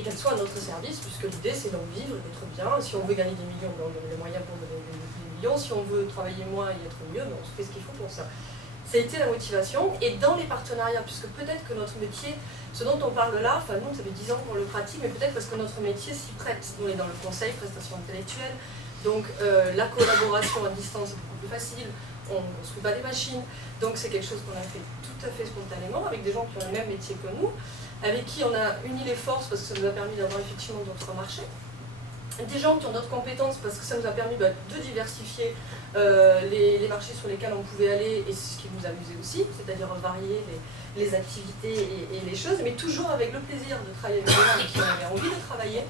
qu'elle soit à notre service, puisque l'idée c'est d'en vivre, d'être bien. Si on veut gagner des millions, on donne les moyens pour gagner des millions. Si on veut travailler moins et être mieux, on se fait ce qu'il faut pour ça. Ça a été la motivation, et dans les partenariats, puisque peut-être que notre métier, ce dont on parle là, enfin nous ça fait 10 ans qu'on le pratique, mais peut-être parce que notre métier s'y prête. On est dans le conseil, prestation intellectuelle, donc la collaboration à distance est beaucoup plus facile, on ne construit pas des machines, donc c'est quelque chose qu'on a fait tout à fait spontanément, avec des gens qui ont le même métier que nous, avec qui on a uni les forces parce que ça nous a permis d'avoir effectivement d'autres marchés, des gens qui ont d'autres compétences parce que ça nous a permis de diversifier les marchés sur lesquels on pouvait aller, et c'est ce qui nous amusait aussi, c'est-à-dire varier les activités et les choses, mais toujours avec le plaisir de travailler avec des gens avec qui on avait envie de travailler,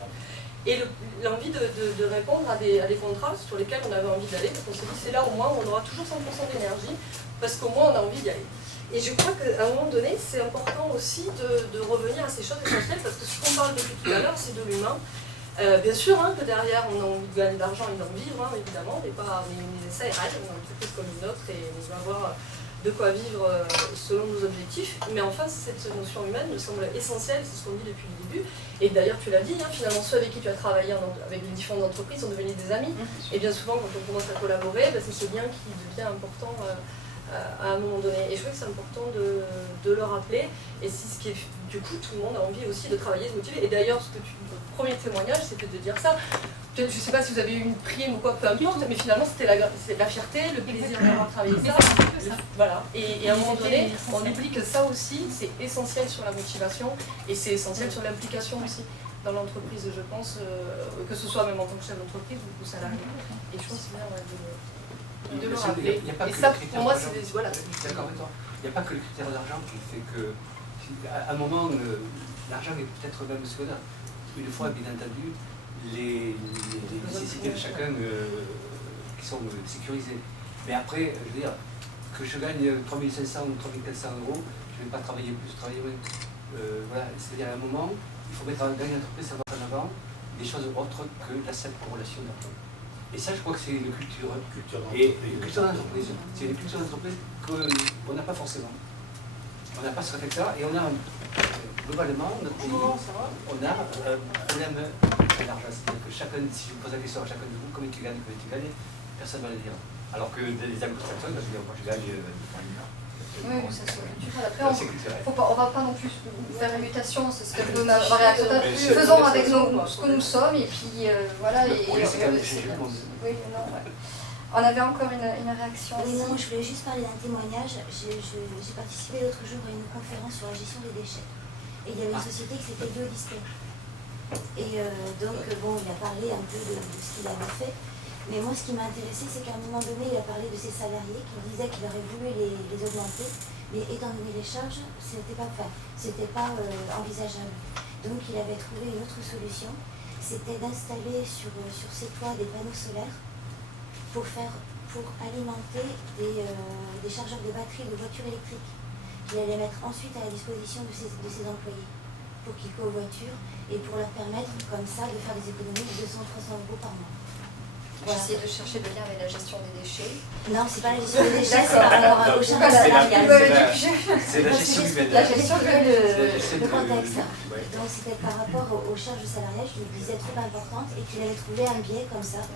et l'envie de répondre à des contrats sur lesquels on avait envie d'aller, parce qu'on s'est dit c'est là au moins où on aura toujours 100% d'énergie, parce qu'au moins on a envie d'y aller. Et je crois qu'à un moment donné, c'est important aussi de revenir à ces choses essentielles, parce que ce qu'on parle depuis tout à l'heure, c'est de l'humain. Bien sûr, hein, que derrière, on a envie de gagner de l'argent et d'en vivre, hein, évidemment, on est SARL, on est une entreprise comme une autre, et on va avoir de quoi vivre selon nos objectifs. Mais enfin, cette notion humaine me semble essentielle, c'est ce qu'on dit depuis le début. Et d'ailleurs, tu l'as dit, hein, finalement, ceux avec qui tu as travaillé avec les différentes entreprises sont devenus des amis. Et bien souvent, quand on commence à collaborer, c'est ce lien qui devient important à un moment donné. Et je crois que c'est important de le rappeler. Et c'est ce qui est, du coup, tout le monde a envie aussi de travailler, de se motiver. Et d'ailleurs, le premier témoignage, c'était de dire ça. Je ne sais pas si vous avez eu une prime ou quoi, peu importe, mais finalement, c'était la fierté, le plaisir d'avoir travaillé ça. Voilà. Et à un moment donné, on oublie que ça aussi, c'est essentiel sur la motivation et c'est essentiel sur l'implication aussi dans l'entreprise, je pense, que ce soit même en tant que chef d'entreprise ou salarié. Et je pense que c'est bien de le rappeler. Et ça, pour moi, c'est des... Voilà. Je suis d'accord avec toi. Il n'y a pas que le critère d'argent qui fait que, à un moment, l'argent est peut-être même secondaire. Une fois, bien entendu, les nécessités de chacun qui sont sécurisées. Mais après, je veux dire, que je gagne 3500 ou 3400 euros, je ne vais pas travailler plus, travailler moins. Voilà, c'est-à-dire à un moment, il faut mettre dans une entreprise, savoir en avant des choses autres que la simple corrélation d'argent. Et ça, je crois que c'est une culture. Et une culture d'entreprise. C'est une culture d'entreprise qu'on n'a pas forcément. On n'a pas ce réflexe-là et on a globalement, notre pays, on a un problème avec l'argent. C'est-à-dire que chacun, si je pose la question à chacun de vous, combien tu gagnes, personne ne va le dire. Alors que les anglo-saxons, je veux dire, moi je gagne. Oui, ça se culturel. Après, on ne va pas non plus faire une mutation, c'est ce que veut ma réaction. Faisons avec ce que nous sommes, et puis voilà. On avait encore une réaction. Oui, non, je voulais juste parler d'un témoignage. J'ai participé l'autre jour à une conférence sur la gestion des déchets. Et il y avait une société qui s'appelait Biodistec. Et donc, bon, il a parlé un peu de ce qu'il avait fait. Mais moi, ce qui m'a intéressé, c'est qu'à un moment donné, il a parlé de ses salariés qui disaient qu'il aurait voulu les augmenter. Mais étant donné les charges, c'était pas envisageable. Donc, il avait trouvé une autre solution. C'était d'installer sur ses toits des panneaux solaires pour alimenter des chargeurs de batterie de voitures électriques qu'il allait mettre ensuite à la disposition de ses employés pour qu'ils covoiturent et pour leur permettre comme ça de faire des économies de 200-300 euros par mois. Voilà. J'essaie de chercher le lien avec la gestion des déchets. Non, c'est pas la gestion des déchets, c'est par rapport au charge salarial. C'est la gestion humaine. La gestion le contexte. Donc c'était par rapport aux charges salariales qu'il disait trop importantes et qu'il avait trouvé un biais comme ça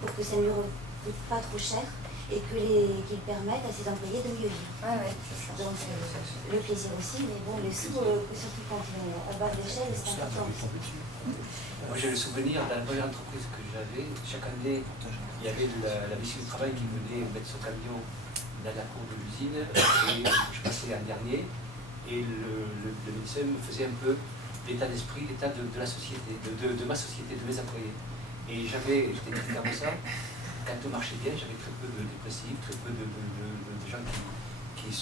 pour que ça ne lui coûte pas trop cher et qu'il permette à ses employés de mieux vivre. C'est ça. Donc le plaisir aussi, mais bon, les sous, surtout quand on bat de l'échelle, c'est important. Moi j'ai le souvenir dans la première entreprise que j'avais, chaque année, il y avait la mission du travail qui venait mettre son camion dans la cour de l'usine, et je passais un dernier, et le médecin me faisait un peu l'état d'esprit, l'état de la société, de ma société, de mes employés. Et j'étais comme ça, quand tout marchait bien, j'avais très peu de dépressifs, très peu de gens qui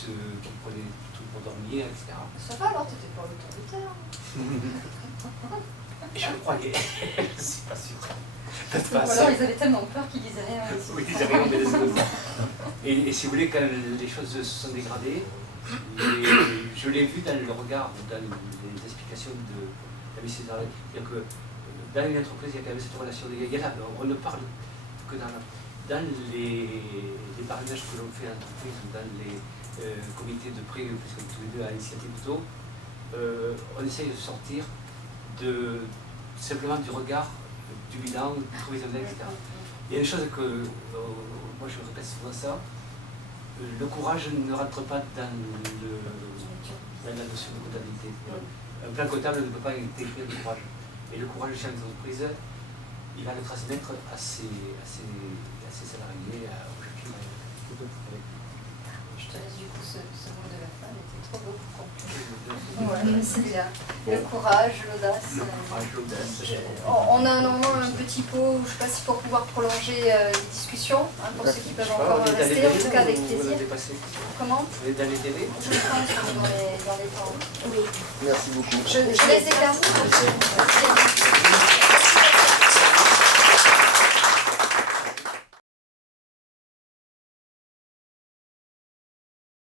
prenaient tout pour dormir, etc. Ça va alors, t'étais pas autoritaire. Je le croyais, c'est pas sûr. Alors ils avaient tellement peur qu'ils disaient rien. Oui, ils disaient rien, mais et si vous voulez, quand les choses se sont dégradées, je l'ai vu dans le regard, dans les explications de la mission d'arrêt. C'est-à-dire que dans une entreprise, il y a quand même cette relation. On ne parle que dans les parrainages que l'on fait en entreprise ou dans les comités de prêt, puisque tous les deux à l'initiative plutôt, on essaye de sortir simplement du regard, du bilan, du provisionnel, etc. Il y a une chose que, moi je répète souvent ça, le courage ne rentre pas dans la notion de comptabilité. Un plan comptable ne peut pas intégrer le courage. Et le courage du chef d'entreprise, il va le transmettre à ses salariés, aux gens qui Je te laisse du coup ce mot de la fin, il était trop beau pour conclure. Ouais, c'est bien. Le courage, l'audace. On a normalement un petit pot, je ne sais pas si pour pouvoir prolonger les discussions, pour ceux qui peuvent encore rester, en tout cas avec plaisir. Comment? Vous êtes dans les télés? Je pense dans les temps. Oui. Merci beaucoup. Je laisse éclaircir.